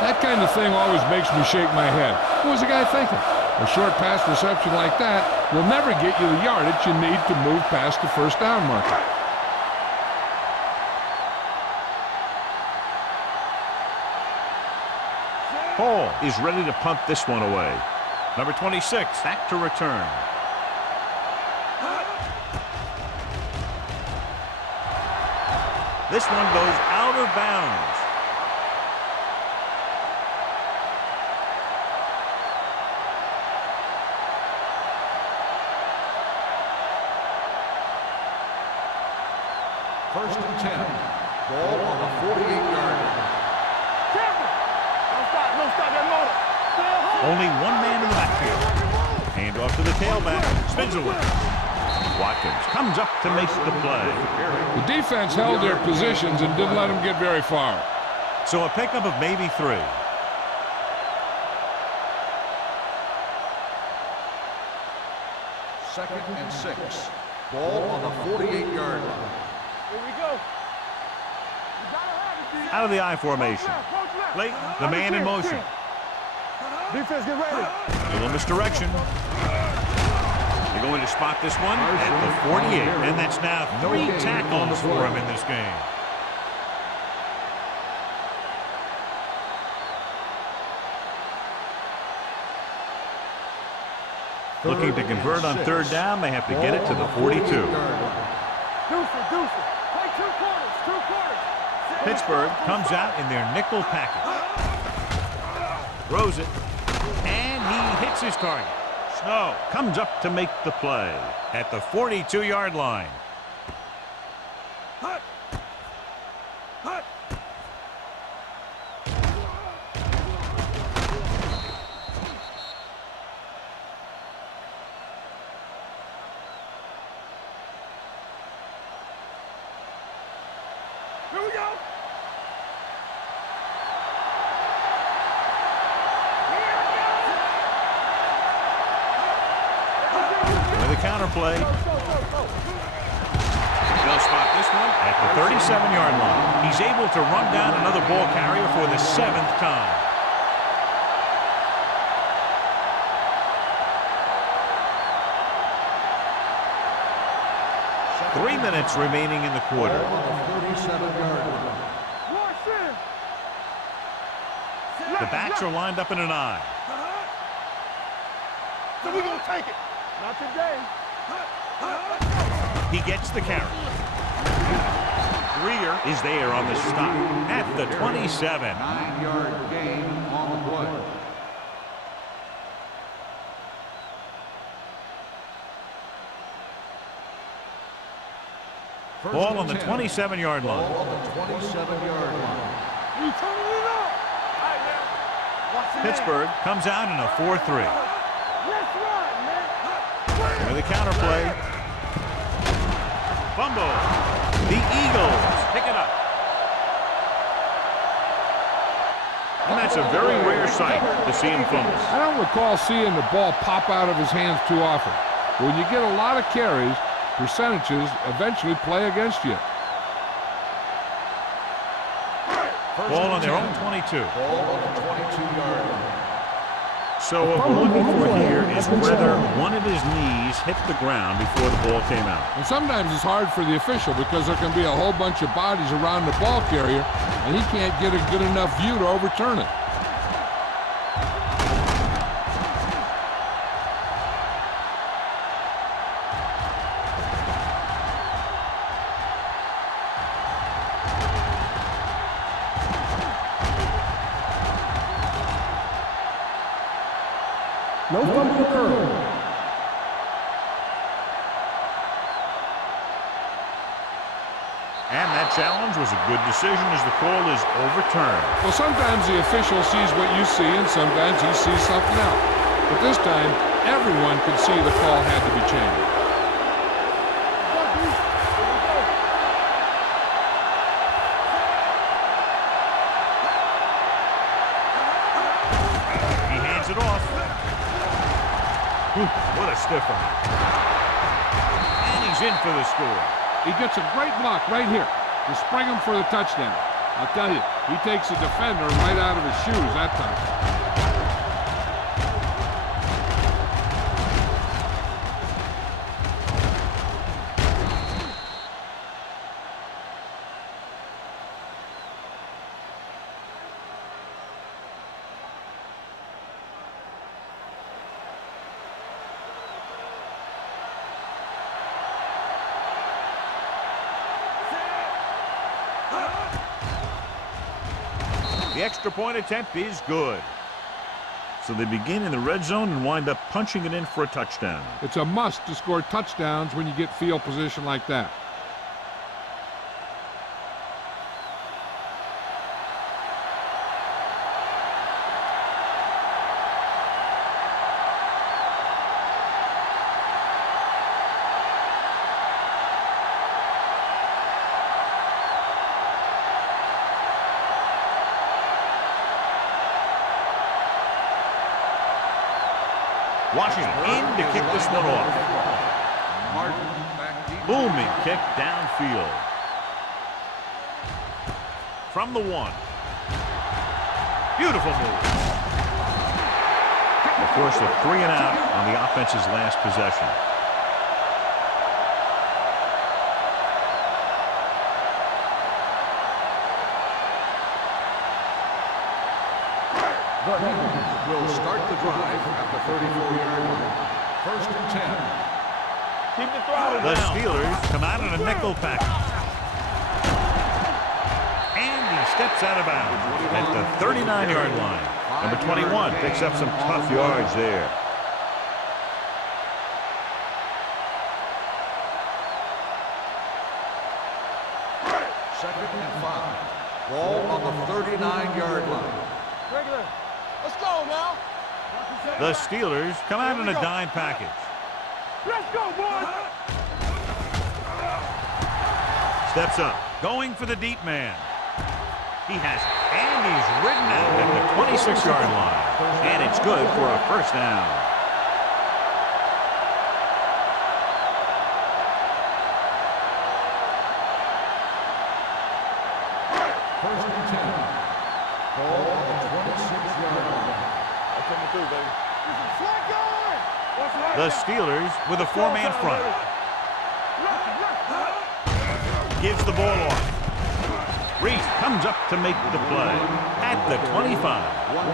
That kind of thing always makes me shake my head. What was the guy thinking? A short pass reception like that will never get you the yardage you need to move past the first down marker. Hall is ready to punt this one away. Number 26 back to return. This one goes out of bounds. First and 10. Ball on the 48-yard line. Don't stop that motor. Only one man in the backfield. Hand off to the tailback. Spins away. Watkins comes up to make the play. The defense held their positions and didn't let them get very far. So a pickup of maybe 3. Second and 6. Ball on the 48-yard line. Here we go. You gotta have it, D. Out of the I formation. Coach left. Late, the man in motion. Defense, get ready. A little misdirection. They're going to spot this one at the 48. And that's now 3 tackles for him in this game. Looking to convert on 3rd down. They have to get it to the 42. Deuce it. Play 2 quarters. Pittsburgh comes out in their nickel package. Throws it. And he hits his target. Snow comes up to make the play at the 42-yard line. Hut. Here we go. With a counter play. They'll spot this one at the 37-yard line. He's able to run down another ball carrier for the 7th time. Three minutes remaining in the quarter. Ball on the 37-yard line. Watch in. The backs are lined up in an I. So we're going to take it. Not today. He gets the carry. Greer is there on the stop at the 27. 9-yard gain on the play. Ball on the 27-yard line. Ball on the 27-yard line. You turning it up. All right, now. Watch it. Pittsburgh comes out in a 4-3. Let's run, man. With a counter play. Fumble. The Eagles pick it up. And that's a very rare sight to see him fumble. I don't recall seeing the ball pop out of his hands too often. But when you get a lot of carries, percentages eventually play against you. Ball on their own 22. Ball on the 22-yard line. So what we're looking for here is whether one of his knees hit the ground before the ball came out. And sometimes it's hard for the official because there can be a whole bunch of bodies around the ball carrier, and he can't get a good enough view to overturn it. No fumble occurred. And that challenge was a good decision as the call is overturned. Well, sometimes the official sees what you see, and sometimes he sees something else. But this time, everyone could see the call had to be changed. He hands it off. What a stiffer. And he's in for the score. He gets a great block right here to spring him for the touchdown. I'll tell you, he takes the defender right out of his shoes that time. The extra point attempt is good. So they begin in the red zone and wind up punching it in for a touchdown. It's a must to score touchdowns when you get field position like that. Washington in to kick this one off. Martin back deep. Booming kick downfield. From the 1. Beautiful move. Of course, a 3 and out on the offense's last possession. The Eagles will start the drive at the 34-yard line. First and 10. Keep the throttle The down. Steelers come out in a nickel package. And he steps out of bounds at the 39-yard line. Number 21 picks up some tough yards there. Second and 5. Ball on the 39-yard line. Regular. Let's go now. The Steelers come out in a dime package. Let's go, boys. Steps up, going for the deep man. He has it, and he's ridden out at the 26-yard line. And it's good for a first down. First and 10. Ball on the 26-yard line. That's coming through, baby. Flag guard. The Steelers with a 4-man front. Gives the ball off. Reese comes up to make the play at the 25.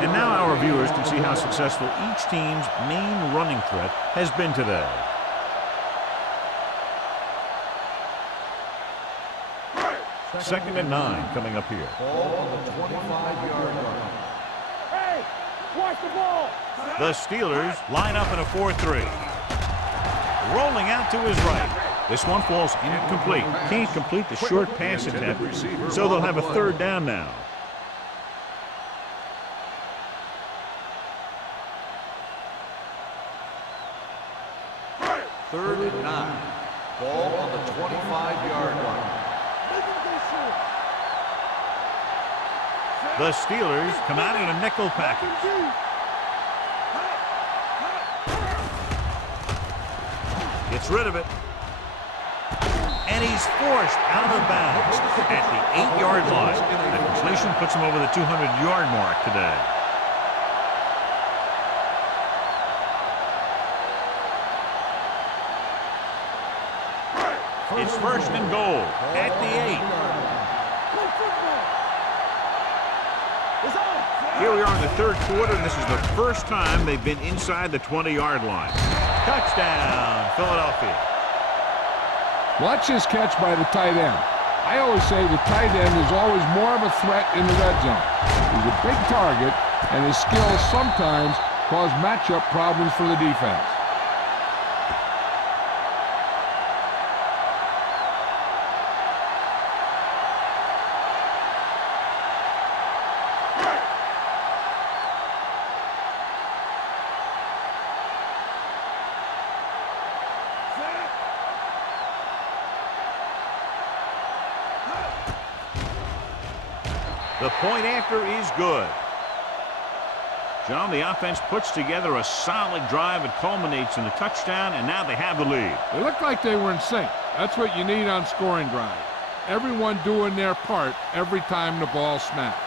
And now our viewers can see how successful each team's main running threat has been today. Second and 9 coming up here. Ball on the 25-yard line. Hey, watch the ball. The Steelers line up in a 4-3. Rolling out to his right. This one falls incomplete. Can't complete the short pass attempt, so they'll have a third down now. Third and 9. Ball on the 25-yard line. The Steelers come out in a nickel package. Gets rid of it. And he's forced out of bounds at the 8-yard line. That completion puts him over the 200-yard mark today. It's first and goal at the 8. Here we are in the third quarter, and this is the first time they've been inside the 20-yard line. Touchdown, Philadelphia. Watch this catch by the tight end. I always say the tight end is always more of a threat in the red zone. He's a big target, and his skills sometimes cause matchup problems for the defense. The point after is good. John, the offense puts together a solid drive. It culminates in a touchdown, and now they have the lead. They look like they were in sync. That's what you need on scoring drive. Everyone doing their part every time the ball snaps.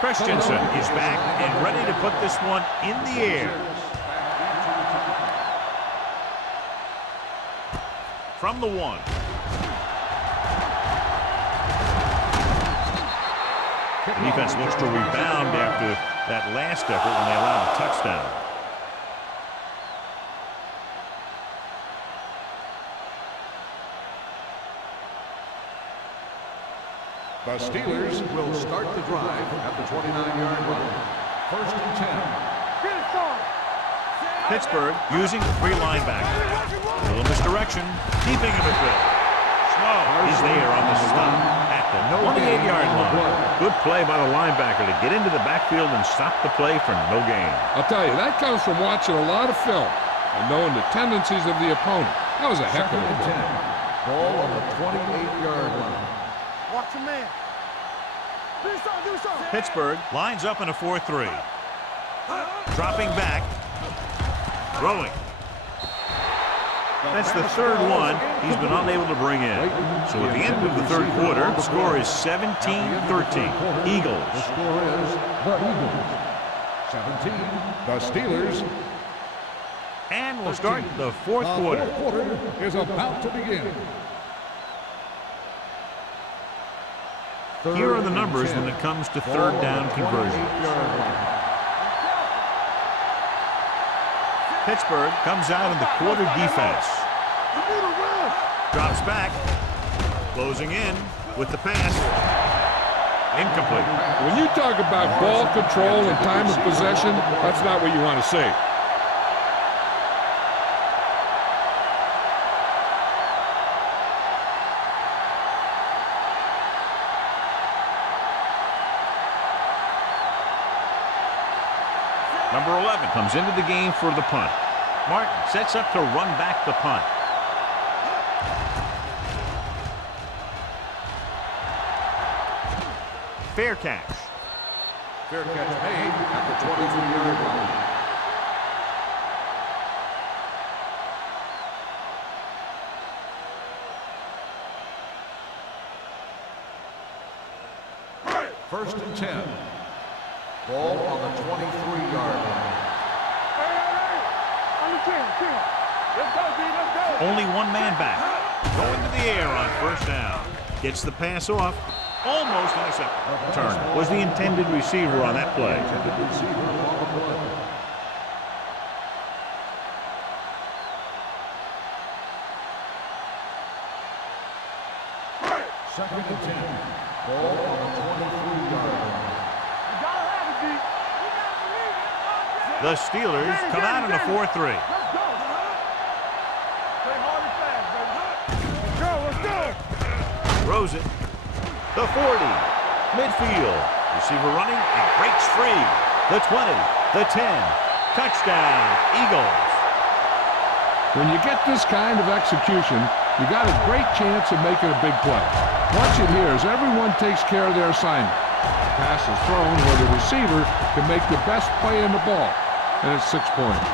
Christensen is back and ready to put this one in the air. From the 1. Defense looks to rebound after that last effort when they allowed a touchdown. The Steelers will start the drive at the 29-yard line. First and 10. Pittsburgh using the 3 linebackers. A little misdirection, keeping him at bay. Slow. He's there on the stop at the 28-yard line. Good play by the linebacker to get into the backfield and stop the play for no gain. I'll tell you, that comes from watching a lot of film and knowing the tendencies of the opponent. That was a heck of a play. Ball on the 28-yard line. Watch your man. Do something. Pittsburgh lines up in a 4-3. Dropping back. Throwing. That's the third one he's been unable to bring in. So at the end of the third quarter, the score is 17-13. Eagles. The score is the Eagles. 17. The Steelers. And we'll start the fourth quarter. The fourth quarter is about to begin. Here are the numbers when it comes to third down conversions. Pittsburgh comes out in the quarter defense. Drops back. Closing in with the pass. Incomplete. When you talk about ball control and time of possession, that's not what you want to see. Number 11 comes into the game for the punt. Martin sets up to run back the punt. Fair catch. Fair catch made at the 23-yard line. First and 10. Ball on the 23-yard line. Let's go, D. Let's go. Only one man back. Going to the air on first down. Gets the pass off. Almost intercepted. Turner was the intended receiver on that play. Second and 10. Ball on the 23-yard line. The Steelers come out in a 4-3. Let's go. Play hard and fast, baby. Let's go. Throws it. The 40. Midfield. Receiver running and breaks free. The 20. The 10. Touchdown, Eagles. When you get this kind of execution, you got a great chance of making a big play. Watch it here as everyone takes care of their assignment. The pass is thrown where the receiver can make the best play in the ball, and it's 6 points.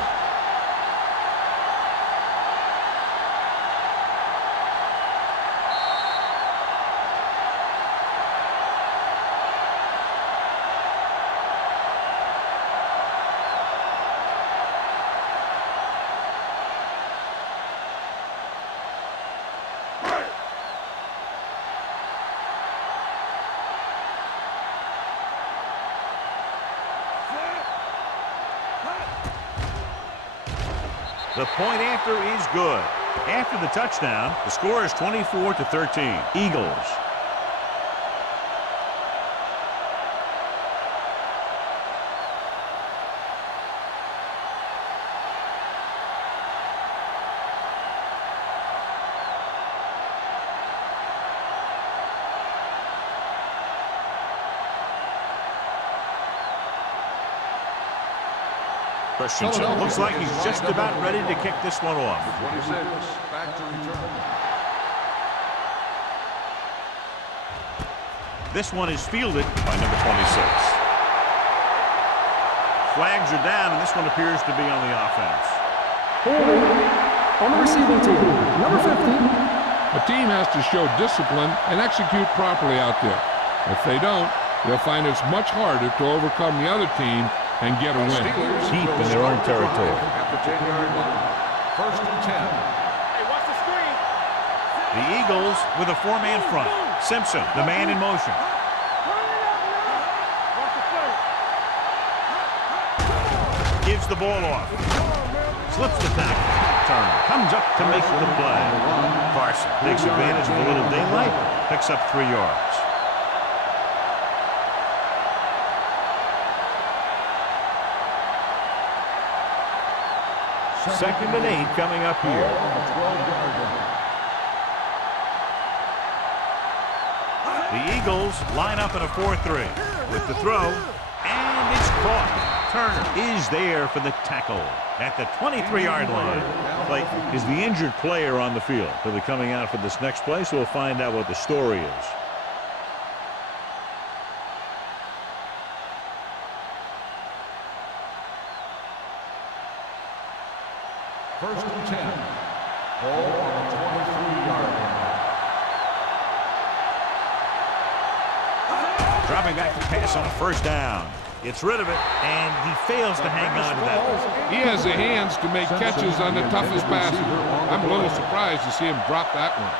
The point after is good. After the touchdown, the score is 24-13. Eagles. Christensen looks like he's just about ready to kick this one off. 26, back to return. This one is fielded by number 26. Flags are down, and this one appears to be on the offense. On the receiving team, number 50. A team has to show discipline and execute properly out there. If they don't, they'll find it's much harder to overcome the other team and get a win. Deep in their own territory. At the 10-yard line. First and 10. Hey, watch the screen. The Eagles with a four-man front. Simpson, the man in motion. Watch the play. Gives the ball off. Slips the tackle. Turner comes up to make the play. Carson takes advantage of a little daylight. Picks up 3 yards. Second and 8 coming up here. The Eagles line up in a 4-3 with the throw, and it's caught. Turner is there for the tackle at the 23-yard line. Like, is the injured player on the field? He'll be coming out for this next play, so we'll find out what the story is. First and 10. Ball on the 23-yard line. Dropping back to pass on a first down. Gets rid of it, and he fails to hang on to that one. He has the hands to make catches on the toughest passes. I'm a little surprised to see him drop that one.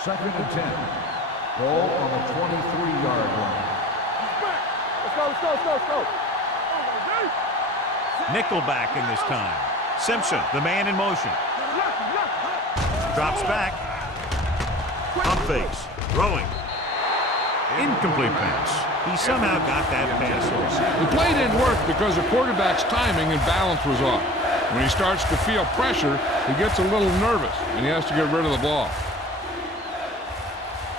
Second and 10. Ball on the 23-yard line. Let's go. Nickelback in this time. Simpson, the man in motion. Drops back. Pump fakes. Throwing. Incomplete pass. He somehow got that pass off. The play didn't work because the quarterback's timing and balance was off. When he starts to feel pressure, he gets a little nervous, and he has to get rid of the ball.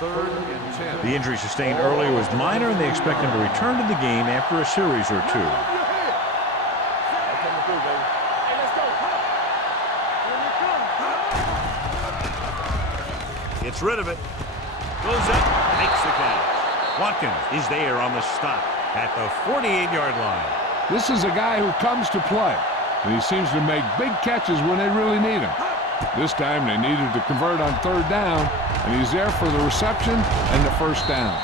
Third and 10. The injury sustained earlier was minor, and they expect him to return to the game after a series or two. Gets rid of it. Goes up, makes the catch. Watkins is there on the stop at the 48-yard line. This is a guy who comes to play, and he seems to make big catches when they really need him. This time they needed to convert on third down, and he's there for the reception and the first down.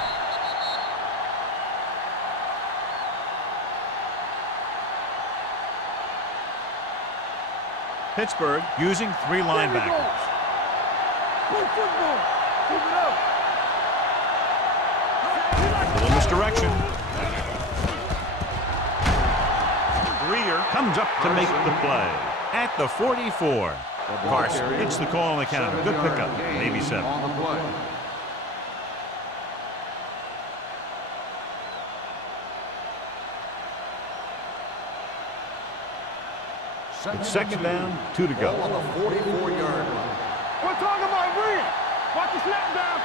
Pittsburgh using 3 linebackers. Little misdirection. Greer comes up to make the play at the 44. Carson hits the call on the counter. Good pickup. Maybe 7. On the play. It's second down, 2 to go. Ball on the 44-yard line. We're talking about Reed. Watch the snap down.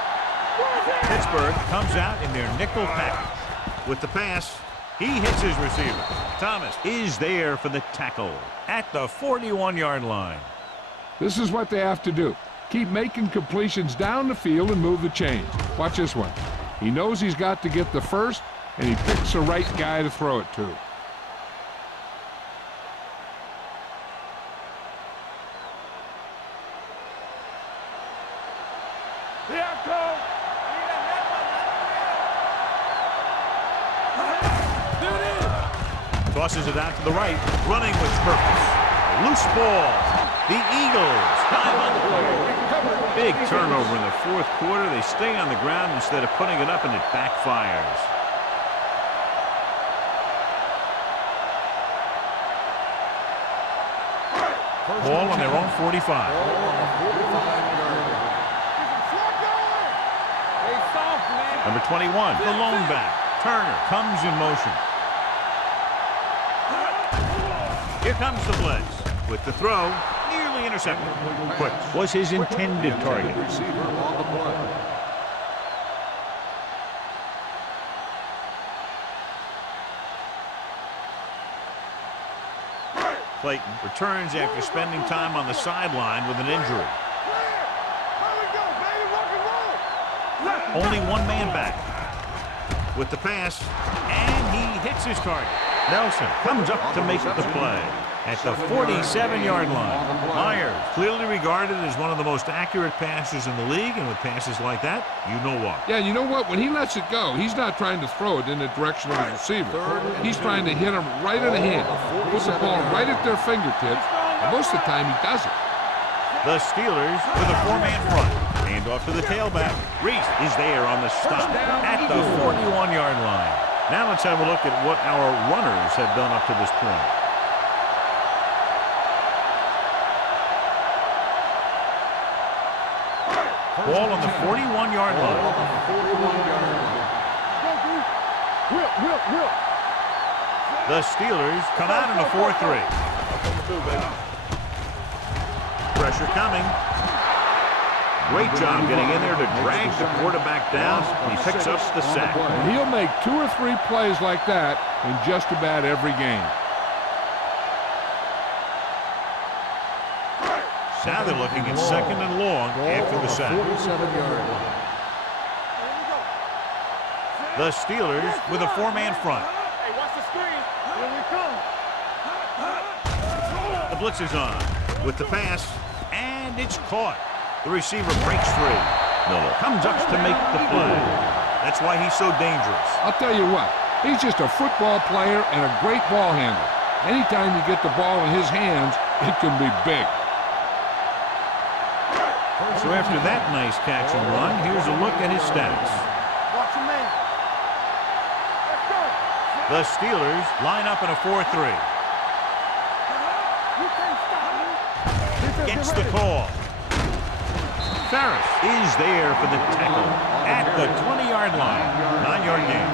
Pittsburgh comes out in their nickel package. With the pass, He hits his receiver. Thomas is there for the tackle at the 41-yard line. This is what they have to do. Keep making completions down the field and move the chains. Watch this one. He knows he's got to get the first, and he picks the right guy to throw it to. Tosses it out to the right, running with purpose. Loose ball. The Eagles time on the play. Big turnover in the fourth quarter. They stay on the ground instead of putting it up, and it backfires. Ball on their own 45. Number 21, the lone back. Turner comes in motion. Here comes the blitz. With the throw, nearly intercepted. Quick was his intended target. Receiver on the play. Clayton returns after spending time on the sideline with an injury. Only one man back. With the pass, and he hits his target. Nelson comes up to make the play at the 47-yard line. Myers, clearly regarded as one of the most accurate passers in the league, and with passes like that, you know what. Yeah, you know what? When he lets it go, he's not trying to throw it in the direction of his receiver. He's trying to hit him right in the hand. Put the ball right at their fingertips, and most of the time he does it. The Steelers with a four-man front. Hand off to the tailback. Reese is there on the stop at the 41-yard line. Now let's have a look at what our runners have done up to this point. Ball on the 41-yard line. The Steelers come out in a 4-3. Pressure coming. Great job getting in there to drag the quarterback down. He picks up the sack. And he'll make 2 or 3 plays like that in just about every game. Now they're looking at second and long after the sack. The Steelers with a four-man front. Hey, watch the screen. Here we come. The blitz is on with the pass, and it's caught. The receiver breaks free. Miller comes up to make the play. That's why he's so dangerous. I'll tell you what, he's just a football player and a great ball handler. Anytime you get the ball in his hands, it can be big. So after that nice catch and run, here's a look at his stats. Watch your man. Let's go. The Steelers line up in a 4-3. You can't stop me. Gets the call. Ferris is there for the tackle at the 20-yard line. 9-yard gain.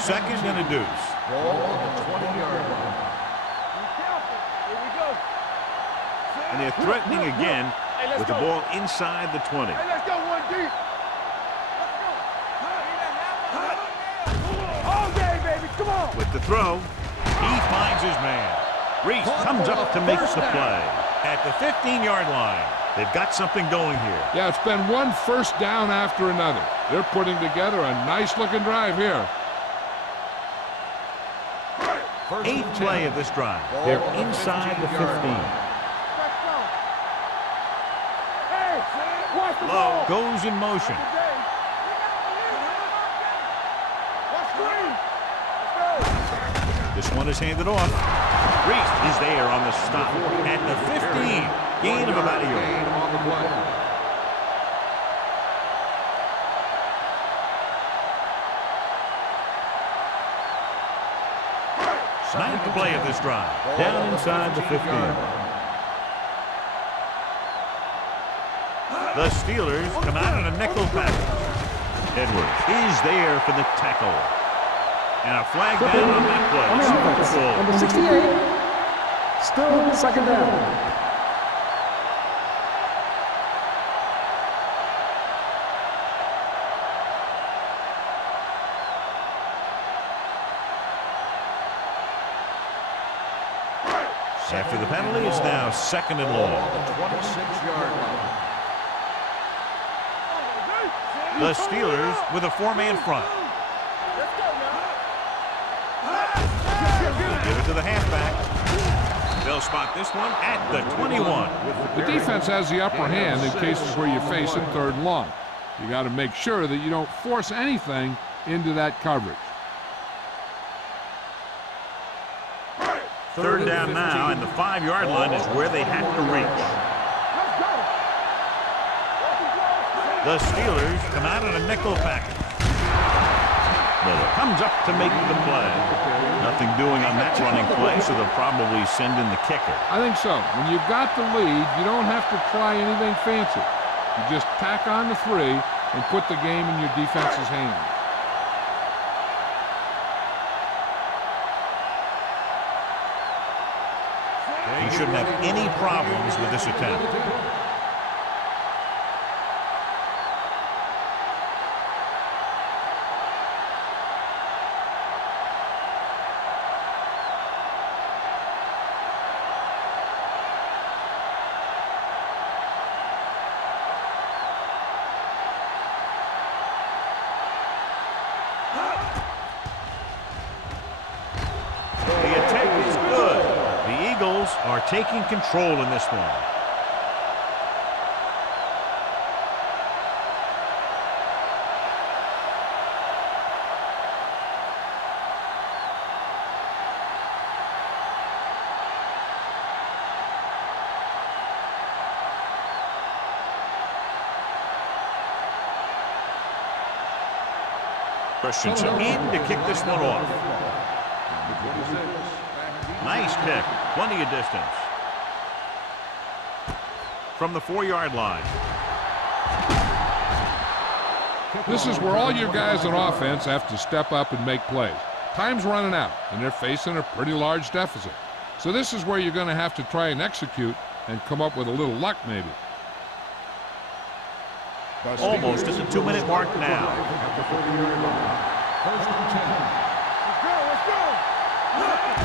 Second and a deuce. Ball on the 20-yard line. Be careful. Here we go. And they're threatening again with the ball inside the 20. Hey, let's go one deep. All day, baby. Come on. With the throw, he finds his man. Reese comes up to make the play at the 15-yard line. They've got something going here. Yeah, it's been one first down after another. They're putting together a nice-looking drive here. 8th play of this drive. They're inside the 15. Let's go. Hey, watch the Low ball. goes in motion. Watch screen. Let's go. This one is handed off. Reese is there on the stop at the 15. Gain of about a yard. Gain on the play. Ninth play of this drive. Down inside the 15. The Steelers come out in a nickel package. Edwards is there for the tackle. And a flag down on that play. Number 68. Still second down. After the penalty, it's now 2nd and long. The 26-yard line. The Steelers with a 4-man front. Give it to the halfback. They'll spot this one at the 21. The defense has the upper hand in cases where you face it 3rd and long. You got to make sure that you don't force anything into that coverage. 3rd down now, and the 5-yard line is where they have to reach. The Steelers come out in a nickel package. Miller comes up to make the play. Nothing doing on that running play, so they'll probably send in the kicker. I think so. When you've got the lead, you don't have to try anything fancy. You just tack on the 3 and put the game in your defense's hands. He shouldn't have any problems with this attempt. The attack is good. The Eagles are taking control in this one. Christensen in to kick this one off. Nice kick. Plenty of distance. From the 4-yard line. This is where all your guys on offense have to step up and make plays. Time's running out, and they're facing a pretty large deficit. So this is where you're going to have to try and execute and come up with a little luck maybe. Almost at the 2-minute mark now.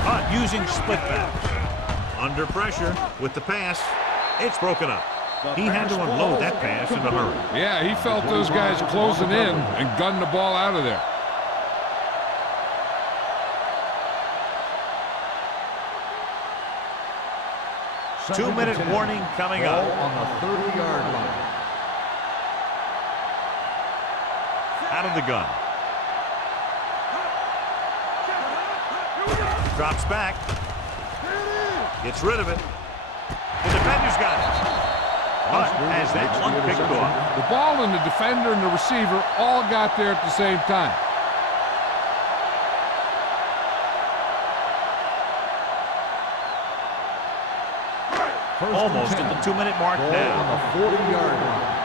Hunt using split backs. Under pressure with the pass. It's broken up. He had to unload that pass in a hurry. Yeah, he felt those guys closing in and gunned the ball out of there. Two-minute warning coming up. On the 30-yard line. Out of the gun. Drops back. Gets rid of it. The defender's got it. Hunt has that one picked off. The ball and the defender and the receiver all got there at the same time. Almost at the 2-minute mark now. On the 40-yard line.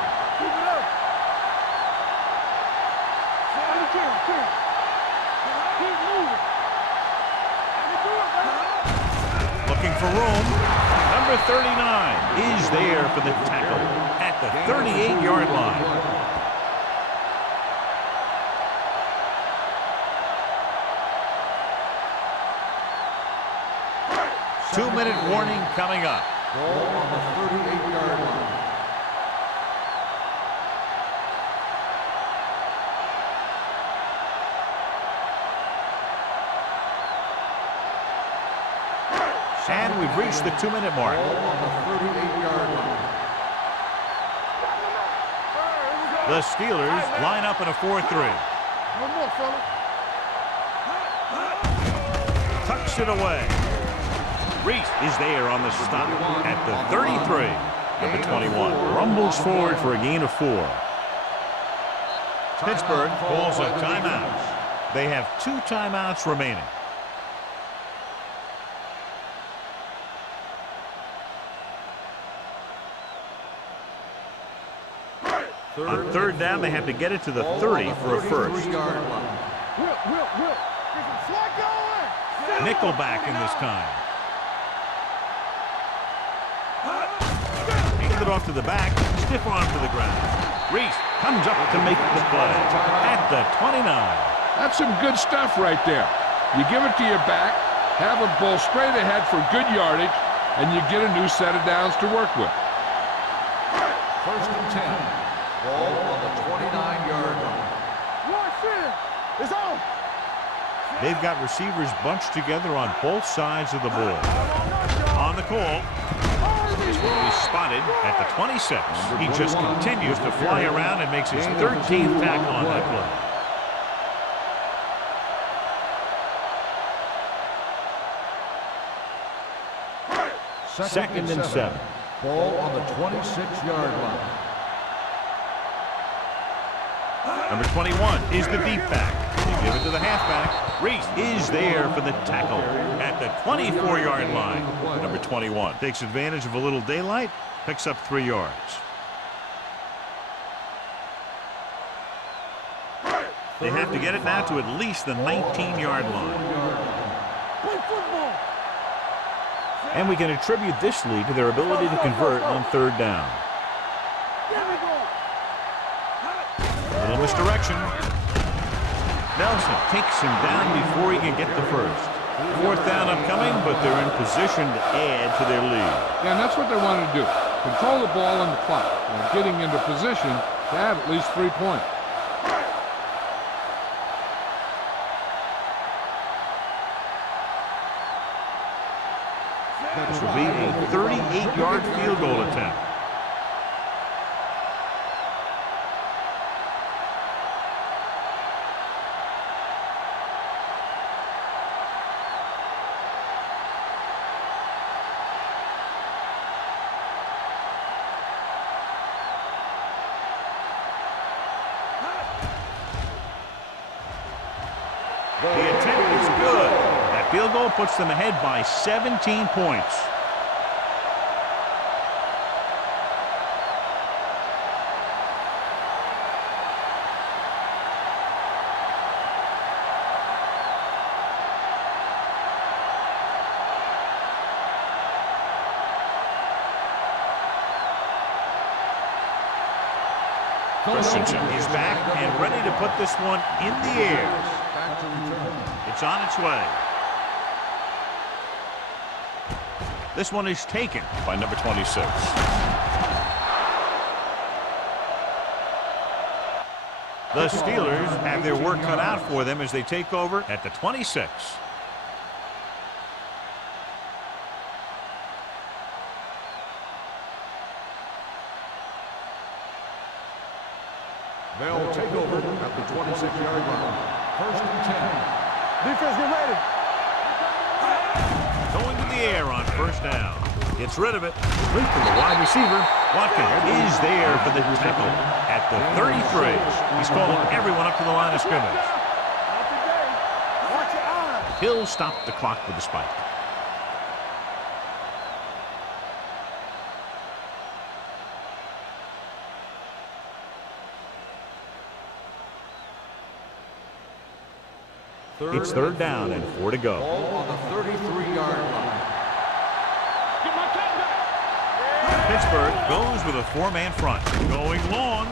Looking for room. Number 39 is there for the tackle at the 38-yard line. Two-minute warning coming up. Ball on the 38-yard line. And we've reached the 2-minute mark. Ball on the 38-yard line. The Steelers line up in a 4-3. One more, fella. Tucks it away. Reese is there on the stop at the 33. Number 21 rumbles forward for a gain of 4. Pittsburgh calls a timeout. They have 2 timeouts remaining. On 3rd down, they have to get it to the 30 for a first. Nickelback in this time. Hands it off to the back. Stiff arm to the ground. Reese comes up to make the play at the 29. That's some good stuff right there. You give it to your back, have him pull straight ahead for good yardage, and you get a new set of downs to work with. First and 10. Ball on the 29-yard line. It's on. They've got receivers bunched together on both sides of the ball. On the call. This one is spotted at the 26. He just continues to fly around and makes his 13th tackle on that play. Second and 7. Ball on the 26-yard line. Number 21 is the deep back. They give it to the halfback. Reese is there for the tackle at the 24-yard line. Number 21 takes advantage of a little daylight, picks up 3 yards. They have to get it now to at least the 19-yard line. And we can attribute this lead to their ability to convert on third down. Little misdirection. Nelson takes him down before he can get the first. Fourth down upcoming, but they're in position to add to their lead. Yeah, and that's what they wanted to do. Control the ball and the clock, and getting into position to add at least 3 points. This will be a 38-yard field goal attempt. The attempt is good. That field goal puts them ahead by 17 points. Christensen is back and ready to put this one in the air. It's on its way. This one is taken by number 26. The Steelers have their work cut out for them as they take over at the 26. They'll take over at the 26-yard line. First and 10. Defense, get ready. Going to the air on first down. Gets rid of it. Complete to the wide receiver. Watkins is there for the tackle at the 33. He's calling everyone up to the line of scrimmage. He'll stop the clock with the spike. It's third down and 4 to go. Ball on the 33-yard line. Pittsburgh goes with a 4-man front. Going long.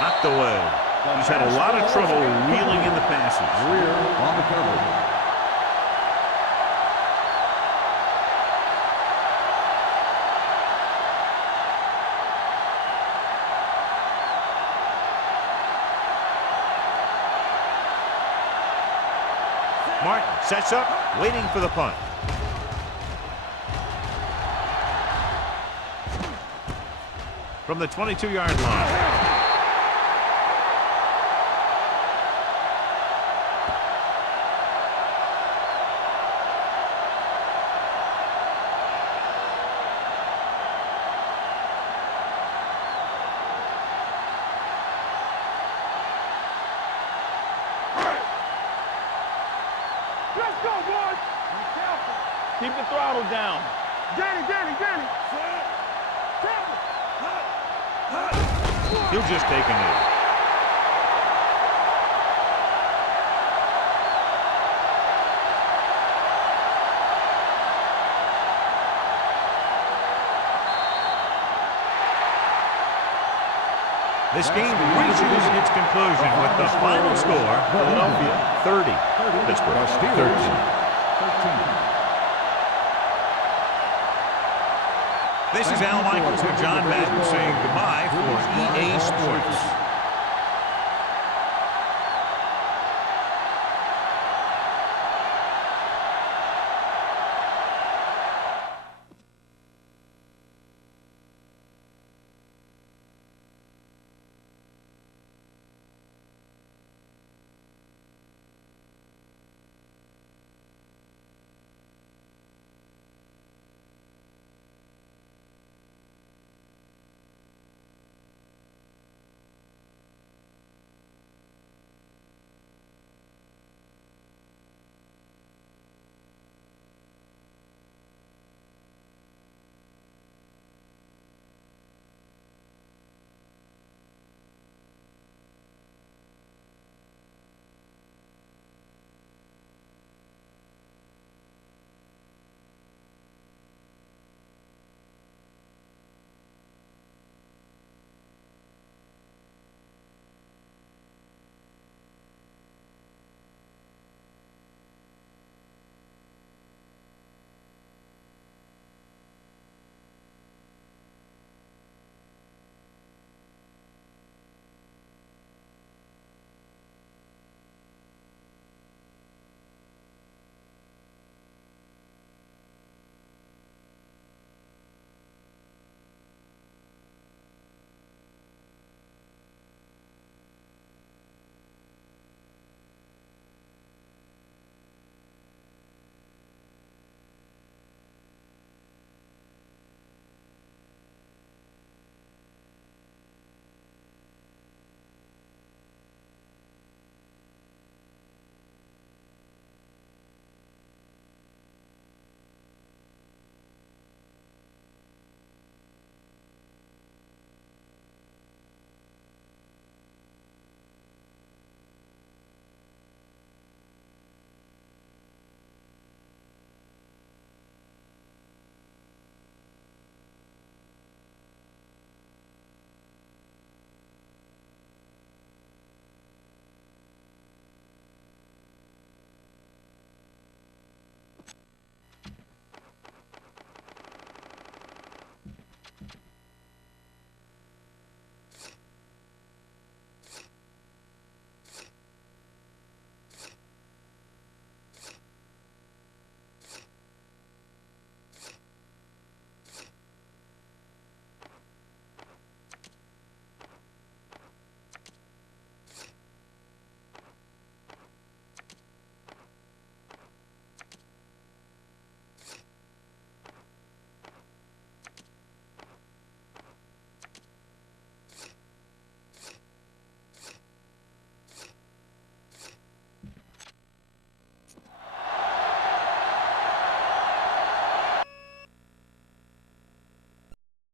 Knocked away. He's had a lot of trouble reeling in the passes. Rear on the cover. Martin sets up, waiting for the punt. From the 22-yard line. Let's go, boys. Be careful. Keep the throttle down. Danny. He'll just take a knee. This game reaches its conclusion with the final score, Philadelphia 30, Pittsburgh 13. This is Al Michaels with John Madden saying goodbye for EA Sports.